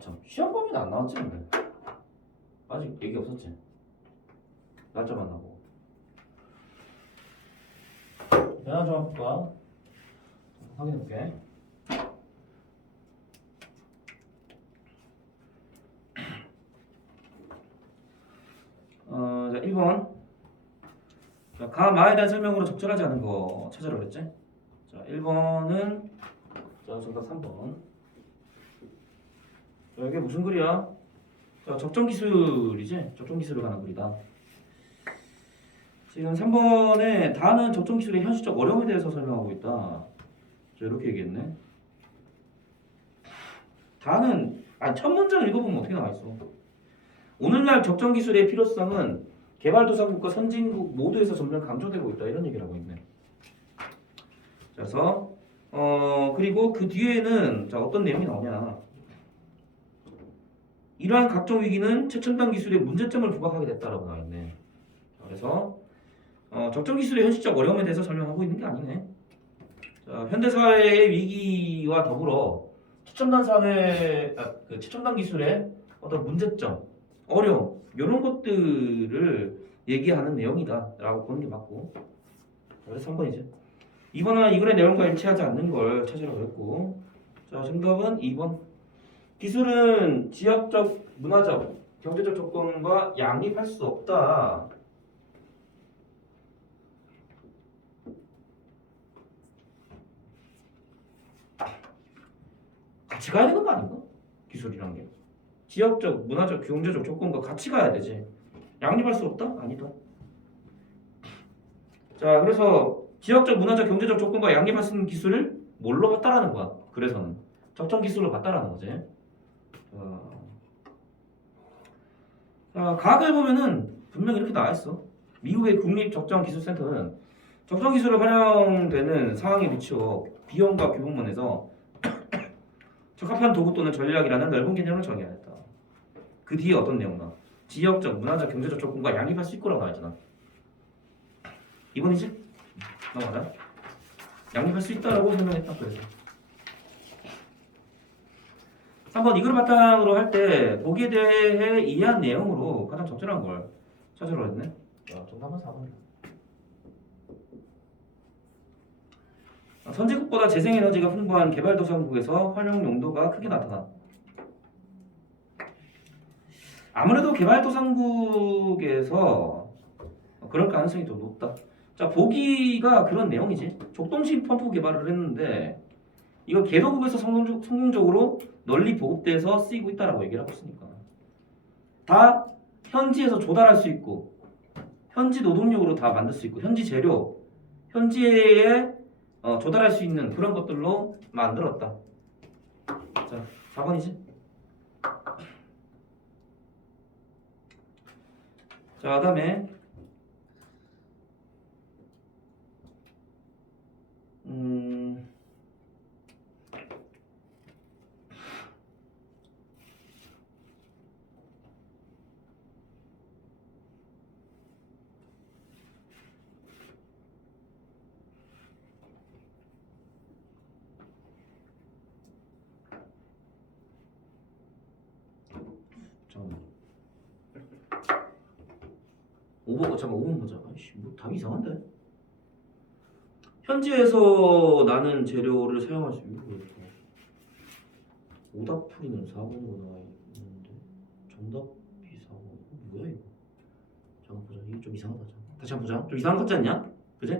참 시험 범위는 안 나왔지 근데 아직 얘기 없었지. 날짜만 나고. 내가 좀 볼까? 확인해볼게. 자, 1번. 자, 가, 마에 대한 설명으로 적절하지 않은 거 찾으라 그랬지? 자, 1번은 자, 정답 3번. 자, 이게 무슨 글이야? 자, 적정기술이지? 적정기술을 가는 글이다. 지금 3번에 다는 적정기술의 현실적 어려움에 대해서 설명하고 있다. 자, 이렇게 얘기했네. 다는 첫 문장 읽어보면 어떻게 나와있어? 오늘날 적정기술의 필요성은 개발도상국과 선진국 모두에서 점점 강조되고 있다 이런 얘기를 하고 있네. 그래서 그리고 그 뒤에는 자 어떤 내용이 나오냐? 이러한 각종 위기는 최첨단 기술의 문제점을 부각하게 됐다라고 나와 있네. 그래서 적정기술의 현실적 어려움에 대해서 설명하고 있는 게 아니네. 자, 현대 사회의 위기와 더불어 최첨단 기술의 어떤 문제점, 어려움 이런 것들을 얘기하는 내용이다라고 보는 게 맞고. 그래서 3번이죠. 2번은 이 글의 내용과 일치하지 않는 걸 찾으라고 했고. 자, 정답은 2번. 기술은 지역적, 문화적, 경제적 조건과 양립할 수 없다. 같이 가야 되는 거 아닌가? 기술이란 게 지역적, 문화적, 경제적 조건과 같이 가야 되지. 양립할 수 없다? 아니다. 자, 그래서 지역적, 문화적, 경제적 조건과 양립할 수 있는 기술을 뭘로 봤다라는 거야. 그래서는 적정 기술로 봤다라는 거지. 자, 과학을 보면은 분명히 이렇게 나와 있어. 미국의 국립적정기술센터는 적정기술을 활용되는 상황에 비추어 비용과 규모면에서 적합한 도구 또는 전략이라는 넓은 개념을 정의하였다. 그 뒤에 어떤 내용 나와? 지역적, 문화적, 경제적 조건과 양립할 수 있고라고 나와있잖아. 2번이지? 넘어가자. 양립할 수 있다라고 설명했다. 그래서 3번 이걸 바탕으로 할 때 보기에 대해 이해한 내용으로 가장 적절한 걸 찾으러 했네. 정답은 4번이다. 선진국보다 재생에너지가 풍부한 개발도상국에서 활용 용도가 크게 나타나. 아무래도 개발도상국에서 그럴 가능성이 더 높다. 자, 보기가 그런 내용이지. 족동식 펌프 개발을 했는데 이거 개도국에서 성공적으로 널리 보급돼서 쓰이고 있다라고 얘기를 하고 있으니까 다 현지에서 조달할 수 있고 현지 노동력으로 다 만들 수 있고 현지 재료, 현지에 조달할 수 있는 그런 것들로 만들었다. 자, 4번이지. 자, 그다음에 5번 잠깐 5번 보자. 아이씨 뭐 답이 이상한데. 현지에서 나는 재료를 사용할 수 있고 오답풀이는 4번으로 나와 있는데 정답이 4번. 뭐야 이거? 잠깐 보자. 이게 좀 이상하다. 잠깐. 다시 한번 보자. 좀 이상한 것 같지 않냐? 그지?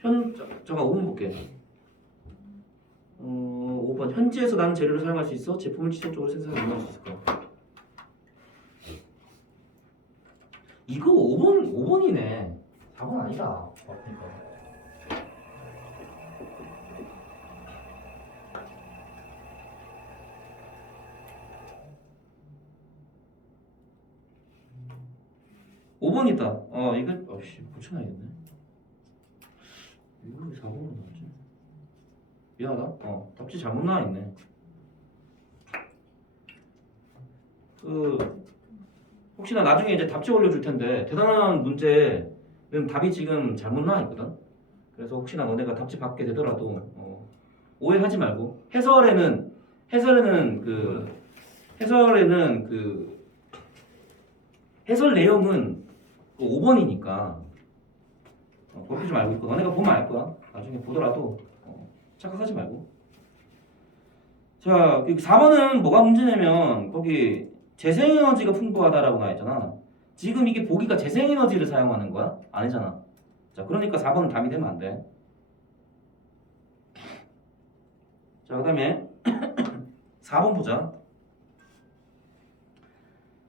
잠깐 5번 볼게. 5번 현지에서 나는 재료를 사용할 수 있어 제품을 지속적으로 생산해 운영할 수 있을까? 이거 5번이네. 4번 아니다. 그러니까. 오번 있다. 이거 아씨 고쳐놔야겠네. 이거 왜 4번으로 나왔지? 미안하다. 답지 잘못 나와 있네. 혹시나 나중에 이제 답지 올려줄 텐데 대단한 문제는 답이 지금 잘못 나와 있거든. 그래서 혹시나 너네가 답지 받게 되더라도 오해하지 말고 해설에는 해설 내용은 5번이니까 그렇게 좀 알고 있고 너네가 보면 알 거야. 나중에 보더라도 착각하지 말고. 자, 4번은 뭐가 문제냐면 거기 재생에너지가 풍부하다라고 나와 있잖아. 지금 이게 보기가 재생에너지를 사용하는 거야? 아니잖아. 자, 그러니까 4번은 답이 되면 안 돼. 자, 그 다음에 4번 보자.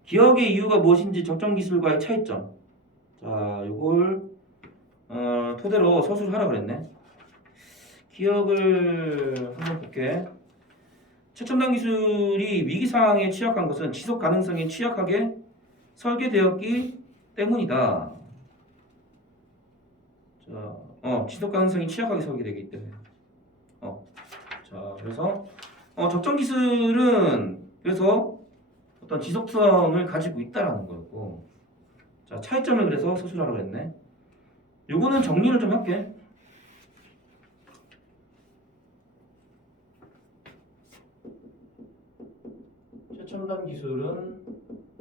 기억의 이유가 무엇인지 적정 기술과의 차이점. 자, 요걸 토대로 서술하라 그랬네. 기억을 한번 볼게. 최첨단 기술이 위기 상황에 취약한 것은 지속 가능성에 취약하게 설계되었기 때문이다. 자, 지속 가능성이 취약하게 설계되기 때문에. 자, 그래서 적정 기술은 그래서 어떤 지속성을 가지고 있다라는 거였고, 자 차이점을 그래서 서술하라고 했네. 요거는 정리를 좀 할게. 최첨단 기술은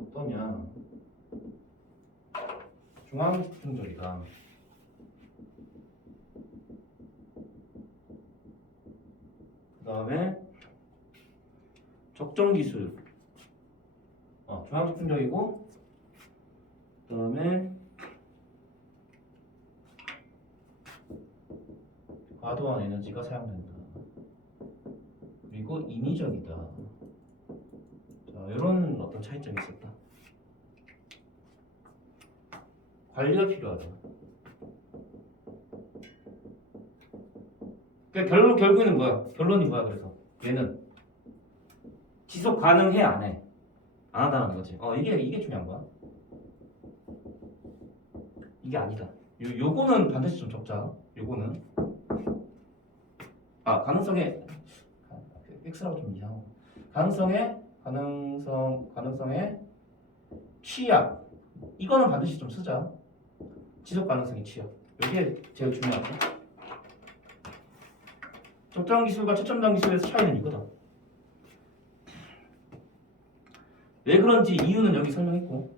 어떠냐? 중앙집중적이다. 그 다음에 적정 기술. 중앙집중적이고, 그 다음에 과도한 에너지가 사용된다. 그리고 인위적이다. 자, 이런 어떤 차이점이 있었다. 관리가 필요하다. 그러니까 결국에는 뭐야? 결론이 뭐야? 그래서 얘는 지속 가능해 안 해? 안 한다는 거지. 이게 중요한 거야. 이게 아니다. 요거는 반드시 좀 적자. 요거는 가능성에 X라고 좀 이상하고 가능성의 취약. 이거는 반드시 좀 쓰자. 지속 가능성의 취약. 이게 제일 중요하다. 적정 기술과 최첨단 기술에서 차이는 이거다. 왜 그런지 이유는 여기 설명했고.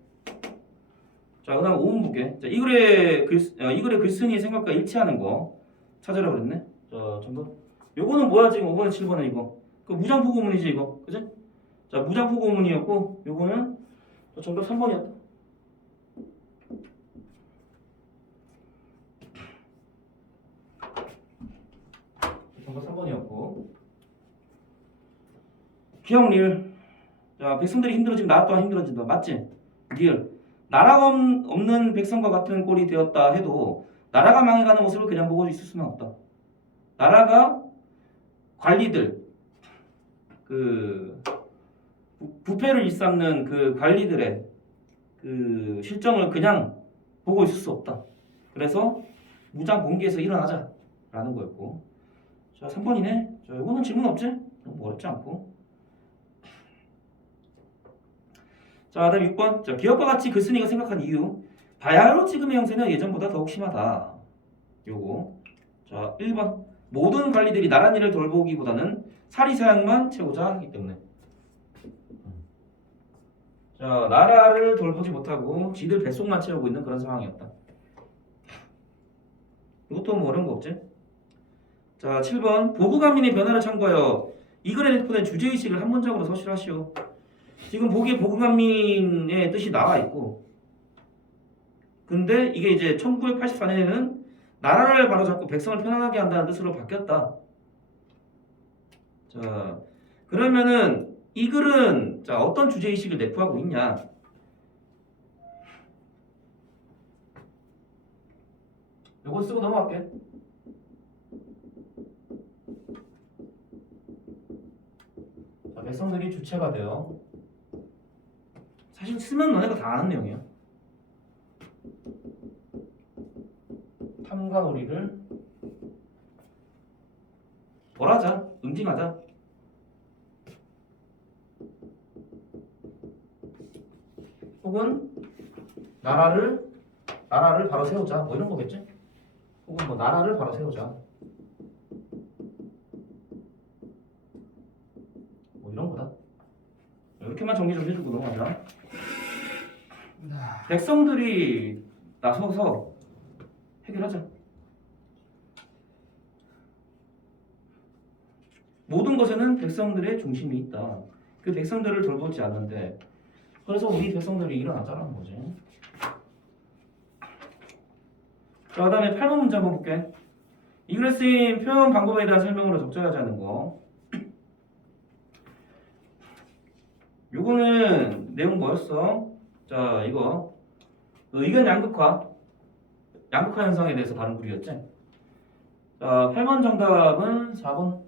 자, 그 다음 5번 볼게. 자, 이 글의 글쓴이의 생각과 일치하는 거 찾으라고 그랬네. 자, 정답. 요거는 뭐야 지금 5번에 7번에 이거. 그 무장포고문이지 이거. 그지? 자, 무장포고문이었고 요거는 정답 3번이었다. 정답 3번이었고. 기억 리을. 자, 백성들이 힘들어지면 나라 또한 힘들어진다. 맞지? 리을. 나라가 없는 백성과 같은 꼴이 되었다 해도 나라가 망해가는 모습을 그냥 보고 있을 수는 없다. 나라가 관리들 부패를 일삼는 그 관리들의 그 실정을 그냥 보고 있을 수 없다. 그래서 무장 봉기에서 일어나자라는 거였고. 자, 3번이네. 자, 이거는 질문 없지? 너무 어렵지 않고. 자, 다음 6번. 자, 기업과 같이 글쓴이가 생각한 이유. 바야흐로 지금의 형세는 예전보다 더욱 심하다. 요거. 자, 1번. 모든 관리들이 나란 일을 돌보기보다는 사리 사양만 채우자 하기 때문에. 자, 나라를 돌보지 못하고 지들 뱃속만 채우고 있는 그런 상황이었다. 이것도 뭐 어려운 거 없지? 자, 7번 보구간민의 변화를 참고하여 이 글에 내포된 주제의식을 한 문장으로 서술하시오. 지금 보기에 보구간민의 뜻이 나와 있고, 근데 이게 이제 1984년에는 나라를 바로잡고 백성을 편안하게 한다는 뜻으로 바뀌었다. 자, 그러면은 이 글은 자, 어떤 주제의식을 내포하고 있냐? 요거 쓰고 넘어갈게. 자, 백성들이 주체가 돼요. 사실 쓰면 너네가 다 아는 내용이야. 탐관오리를 벌하자, 응징하자. 혹은 나라를 바로 세우자. 뭐 이런 거겠지? 혹은 뭐 나라를 바로 세우자. 뭐 이런 거다. 이렇게만 정리 좀 해주고 넘어가자. 백성들이 나서서 해결하자. 모든 것에는 백성들의 중심이 있다. 그 백성들을 돌보지 않는데 그래서 우리 백성들이 일어나자라는 거지. 자, 그 다음에 8번 문제 한번 볼게. 이 글에 쓰인 표현 방법에 대한 설명으로 적절하지 않은 거. 요거는 내용 뭐였어? 자, 이거 의견 양극화 현상에 대해서 다룬 글이었지? 자, 8번 정답은 4번.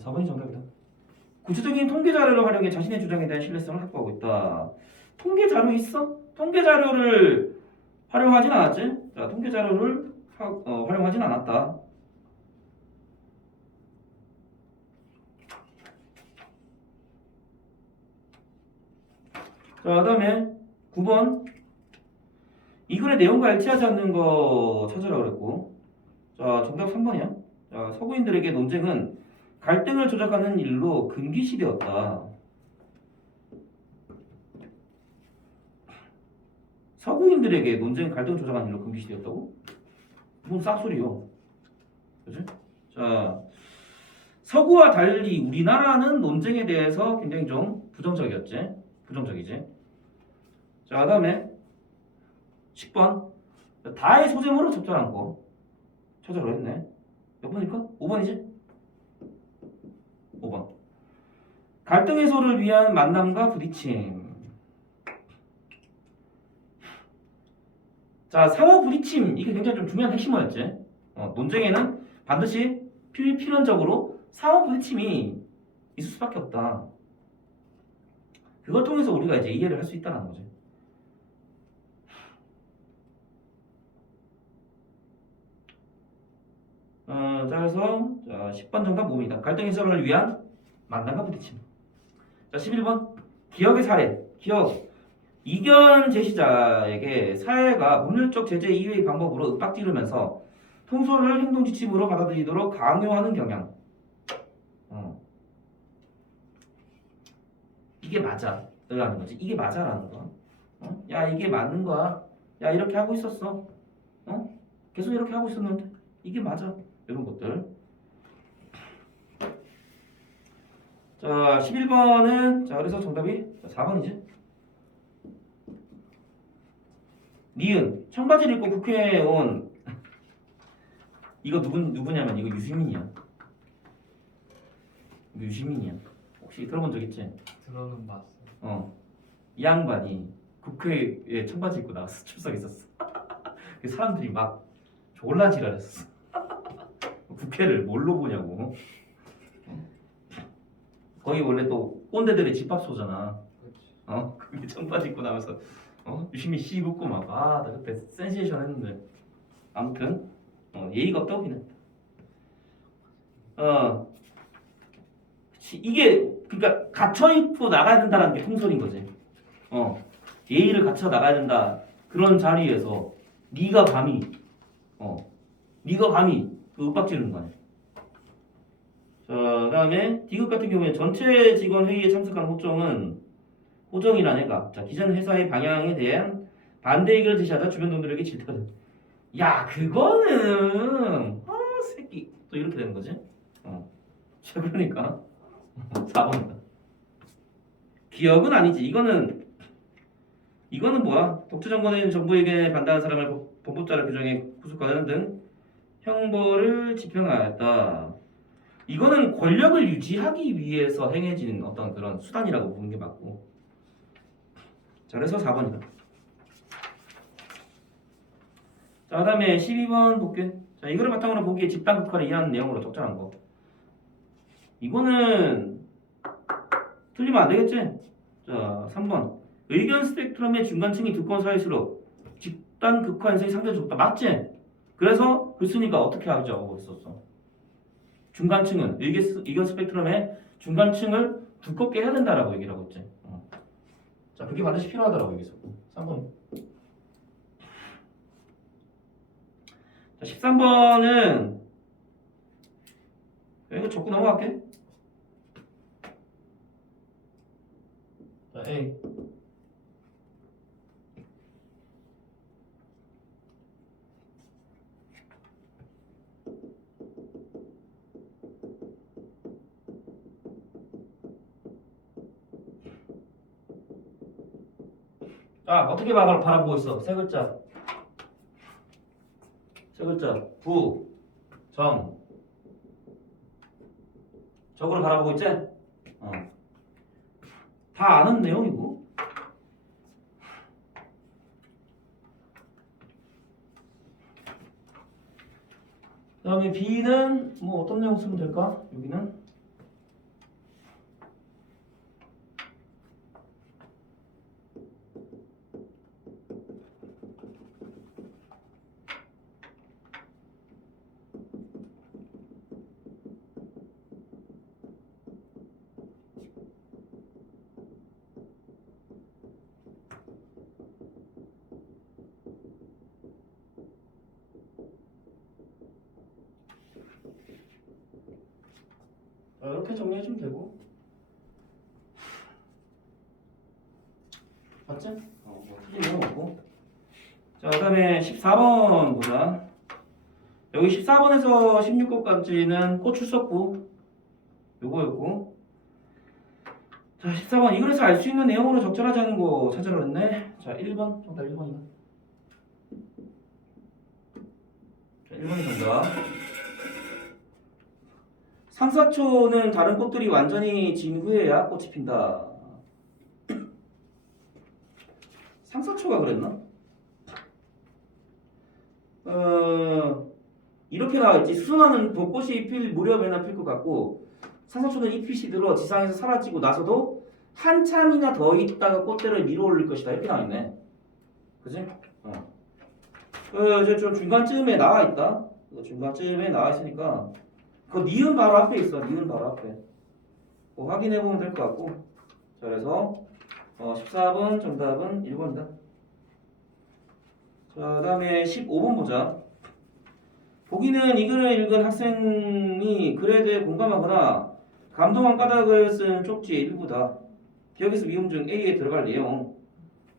4번이 정답이다. 구체적인 통계 자료를 활용해 자신의 주장에 대한 신뢰성을 확보하고 있다. 통계 자료 있어? 통계 자료를 활용하진 않았지? 자, 통계 자료를 활용하진 않았다. 자, 그 다음에 9번. 이 글의 내용과 일치하지 않는 거 찾으라 그랬고. 자, 정답 3번이야. 자, 서구인들에게 논쟁은 갈등을 조작하는 일로 금기시되었다. 서구인들에게 논쟁은 갈등을 조작하는 일로 금기시되었다고? 무슨 싹소리요. 그치? 자, 서구와 달리 우리나라는 논쟁에 대해서 굉장히 좀 부정적이었지? 부정적이지? 자, 그 다음에 10번. 다의 소제목으로 적절한 거 찾아라 했네. 몇 번일까? 5번이지? 5번. 갈등 해소를 위한 만남과 부딪힘. 자, 상호 부딪힘. 이게 굉장히 좀 중요한 핵심어였지. 논쟁에는 반드시 필연적으로 상호 부딪힘이 있을 수밖에 없다. 그걸 통해서 우리가 이제 이해를 할 수 있다는 거지. 자, 그래서 10번 정답 5입니다. 갈등 해소를 위한 만남과 부딪힘. 자, 11번. 기억의 사례. 기억. 이견 제시자에게 사회가 법률적 제재 이외의 방법으로 윽박지르면서 통솔을 행동 지침으로 받아들이도록 강요하는 경향. 이게 맞아. 라는 거지. 이게 맞아라는 거. 야, 이게 맞는 거야. 야, 이렇게 하고 있었어. 계속 이렇게 하고 있었는데 이게 맞아. 이런 것들. 자, 11번은 자, 그래서 정답이 4번이지. 니은 청바지를 입고 국회에 온 이거 누구냐면 이거 유시민이야. 이거 유시민이야. 혹시 들어본 적 있지? 들어는 봤어. 이 양반이 국회에 청바지 입고 나와서 출석했었어. 그 사람들이 막 졸라 지랄했었어. 국회를 뭘로 보냐고. 거기 원래 또 꼰대들의 집합소잖아. 그렇지. 그게 청바지 입고 나면서 유시민 씨 입고 막 나 그때 센세이션 했는데 아무튼 예의가 없다 우기는. 이게 그러니까 갇혀 입고 나가야 된다는 게 통솔인 거지. 예의를 갖춰 나가야 된다. 그런 자리에서 네가 감히 그 윽박지르는 거 아니야. 자, 그다음에 디귿 같은 경우에 전체 직원 회의에 참석한 호정은 호정이라는 애가 자 기존 회사의 방향에 대한 반대 의견을 제시하자 주변 동료에게 질타를. 야 그거는 새끼 또 이렇게 되는 거지. 자 그러니까 4번이다. 기억은 아니지. 이거는 뭐야? 독재 정권은 정부에게 반대하는 사람을 범법자라 규정해 구속하는 등 형벌을 집행하였다. 이거는 권력을 유지하기 위해서 행해진 어떤 그런 수단이라고 보는 게 맞고. 자, 그래서 4번이다. 자, 그다음에 12번 볼게. 자, 이거를 바탕으로 보기에 집단 극화를 이해하는 내용으로 적절한 거. 이거는 틀리면 안 되겠지? 자, 3번. 의견 스펙트럼의 중간층이 두꺼운 사이일수록 집단 극화 현상이 상대적으로 높다. 맞지? 그래서 글쓴이가 어떻게 하자고 했었어? 중간층은 의견 스펙트럼의 중간층을 두껍게 해야 된다라고 얘기를 하고 있지. 자, 그게 반드시 필요하다라고 얘기했어. 3번. 자, 13번은 이거 적고 넘어갈게. 자, A. 자, 어떻게 바라보고 있어? 세 글자. 세 글자. 부, 정. 적으로 바라보고 있지? 다 아는 내용이고. 그 다음에 B는 뭐 어떤 내용 쓰면 될까? 여기는 이렇게 정리해주면 되고. 맞지? 뭐 틀린 내용 없고. 자, 그 다음에 14번 보자. 여기 14번에서 16번까지는 꽃출석부 요거였고. 자, 14번 이 글에서 알 수 있는 내용으로 적절하지 않은 거 찾으라 그랬네. 자, 1번 정답 1번이다. 자, 1번이 정답. 상사초는 다른 꽃들이 완전히 진 후에야 꽃이 핀다. 상사초가 그랬나? 이렇게 나와있지. 수선화는 벚꽃이 필 무렵에나 필 것 같고 상사초는 잎이 시들어 지상에서 사라지고 나서도 한참이나 더 있다가 꽃대를 밀어 올릴 것이다. 이렇게 나와있네. 그지? 좀 중간쯤에 나와있다. 중간쯤에 나와있으니까 그 니은 바로 앞에 있어. 니은 바로 앞에. 확인해보면 될 것 같고. 자, 그래서 14번 정답은 1번이다. 자, 그 다음에 15번 보자. 보기는 이 글을 읽은 학생이 글에 대해 공감하거나 감동한 까닭을 쓴 쪽지의 일부다. 기억에서 미움 중 A에 들어갈 내용.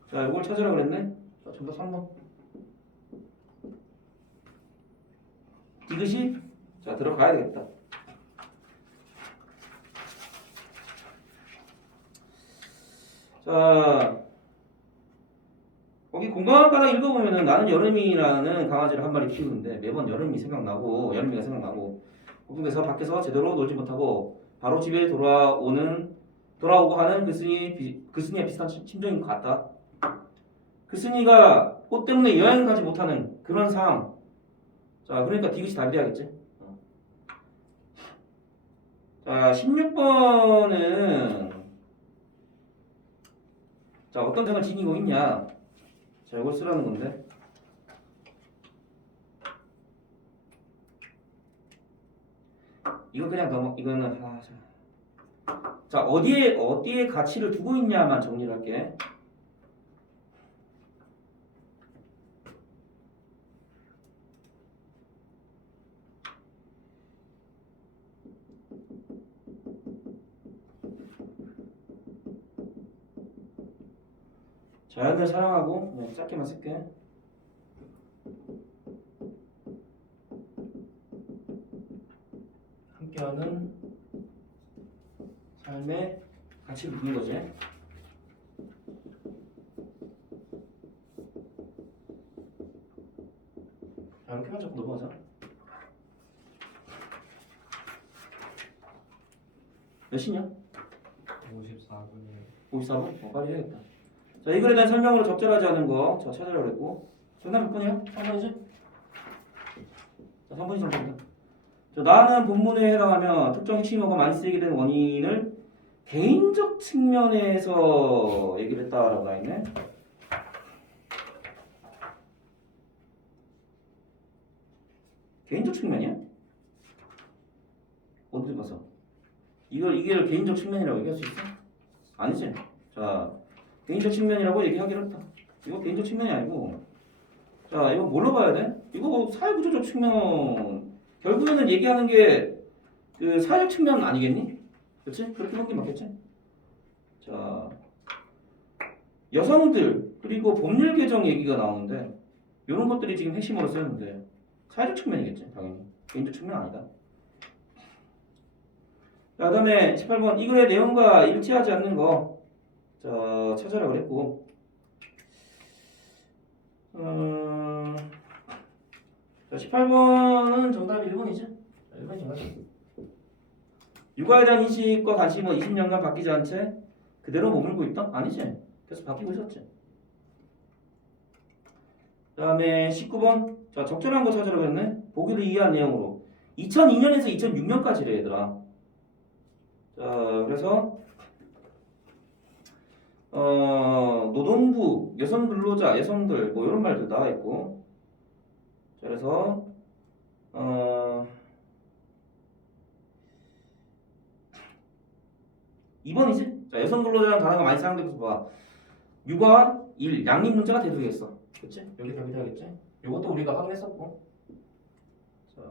자, 이걸 찾으라 그랬네. 자, 정답 3번. 이것이 자 들어가야 되겠다. 자, 거기 공감할 까닭 읽어보면은 나는 여름이라는 강아지를 한 마리 키우는데 매번 여름이 생각나고 여름이가 생각나고 북쪽에서 밖에서 제대로 놀지 못하고 바로 집에 돌아오고 하는 글쓴이의 비슷한 심정인 것 같다. 글쓴이가 꽃 때문에 여행 가지 못하는 그런 상황. 자, 그러니까 디귿이 답이 돼야겠지. 자, 16번은 자, 어떤 점을 지니고 있냐? 자, 이걸 쓰라는 건데. 이거 그냥 이거는 자, 어디에 가치를 두고 있냐만 정리를 할게. 자연을 사랑하고 그냥 짧게만 쓸게. 함께하는 삶의 가치를 묻는 거지. 자, 이렇게만 잡고 넘어가자. 몇 시냐? 54분이에요. 54분? 빨리 해야겠다. 자, 이 글에 대한 설명으로 적절하지 않은 거 자, 찾으라고 그랬고. 정답 몇 번이야? 3번이지? 자, 3번이 정답이다. 자, 나는 본문에 해당하며 특정 핵심어가 많이 쓰이게 된 원인을 개인적 측면에서 얘기를 했다라고 나 있네. 개인적 측면이야? 어디 가서? 이게 개인적 측면이라고 얘기할 수 있어? 아니지. 자, 개인적 측면이라고 얘기하기로 했다. 이거 개인적 측면이 아니고, 자, 이거 뭘로 봐야 돼? 이거 사회구조적 측면. 결국에는 얘기하는 게 그 사회적 측면 아니겠니? 그렇지? 그렇게 보는 게 맞겠지? 자, 여성들 그리고 법률 개정 얘기가 나오는데 이런 것들이 지금 핵심으로 쓰였는데 사회적 측면이겠지, 당연히. 개인적 측면 아니다. 자, 그다음에 18번 이 글의 내용과 일치하지 않는 거 자, 찾아라 그랬고 자, 18번은 정답이 1번이지? 1번이 정답이지. 육아에 대한 인식과 관심은 20년간 바뀌지 않은 채 그대로 머물고 있다? 아니지. 계속 바뀌고 있었지. 그 다음에 19번 자, 적절한 거 찾으라고 했네. 보기를 이해한 내용으로 2002년에서 2006년까지래 얘들아. 자, 그래서 노동부, 여성 근로자, 여성들 뭐 이런 말들 나와 있고. 자, 그래서 2번이지? 자, 여성 근로자라는 단어가 많이 사용되고 봐. 육아, 일, 양립 문제가 대두겠어. 그치? 여기 답이 되겠지? 이것도 우리가 확인했었고. 자,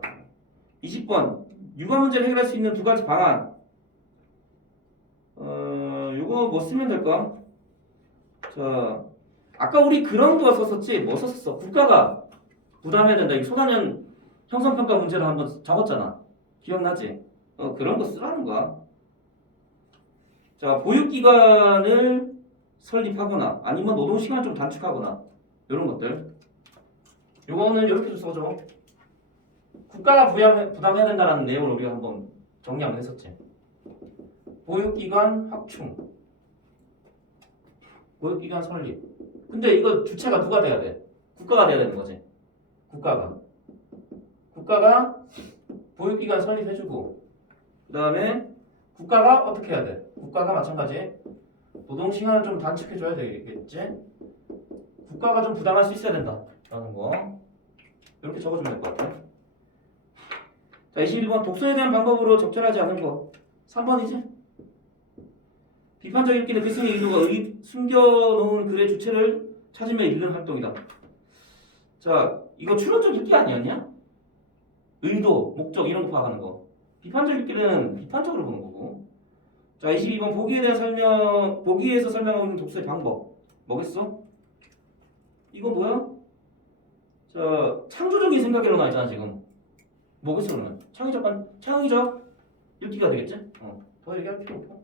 20번 육아 문제를 해결할 수 있는 두 가지 방안. 요거 뭐 쓰면 될까? 자, 아까 우리 그런 거 썼었지? 뭐 썼었어? 국가가 부담해야 된다. 이 소단연 형성평가 문제를 한번 적었잖아. 기억나지? 그런 거 쓰라는 거야. 자, 보육기관을 설립하거나 아니면 노동시간을 좀 단축하거나 이런 것들. 요거는 이렇게 좀 써줘. 국가가 부담해야 된다는 내용을 우리가 한번 정리 한번 했었지. 보육기관 확충, 보육기관 설립. 근데 이거 주체가 누가 돼야 돼? 국가가 돼야 되는 거지. 국가가 보육기관 설립해주고, 그 다음에 국가가 어떻게 해야 돼? 국가가 마찬가지 노동시간을 좀 단축해줘야 되겠지? 국가가 좀 부담할 수 있어야 된다 라는 거 이렇게 적어주면 될 것 같아. 자, 21번 독서에 대한 방법으로 적절하지 않은 거 3번이지? 비판적 읽기는 글쓴이 의도가 숨겨놓은 글의 주체를 찾으며 읽는 활동이다. 자, 이거 추론적 읽기 아니었냐? 의도, 목적 이런 거 파악하는 거. 비판적 읽기는 비판적으로 보는 거고. 자, 22번 보기에서 설명하고 있는 독서의 방법 뭐겠어? 이거 뭐야? 자, 창조적인 생각으로 나와 있잖아 지금. 뭐겠어 그러면? 창의적 읽기가 되겠지? 더 얘기할 필요 없고.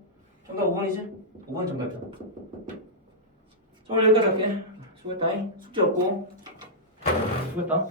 정답 5번이지? 5번이 정답이다. 자, 오늘 여기까지 할게. 수고했다. 숙제 없고. 수고했다.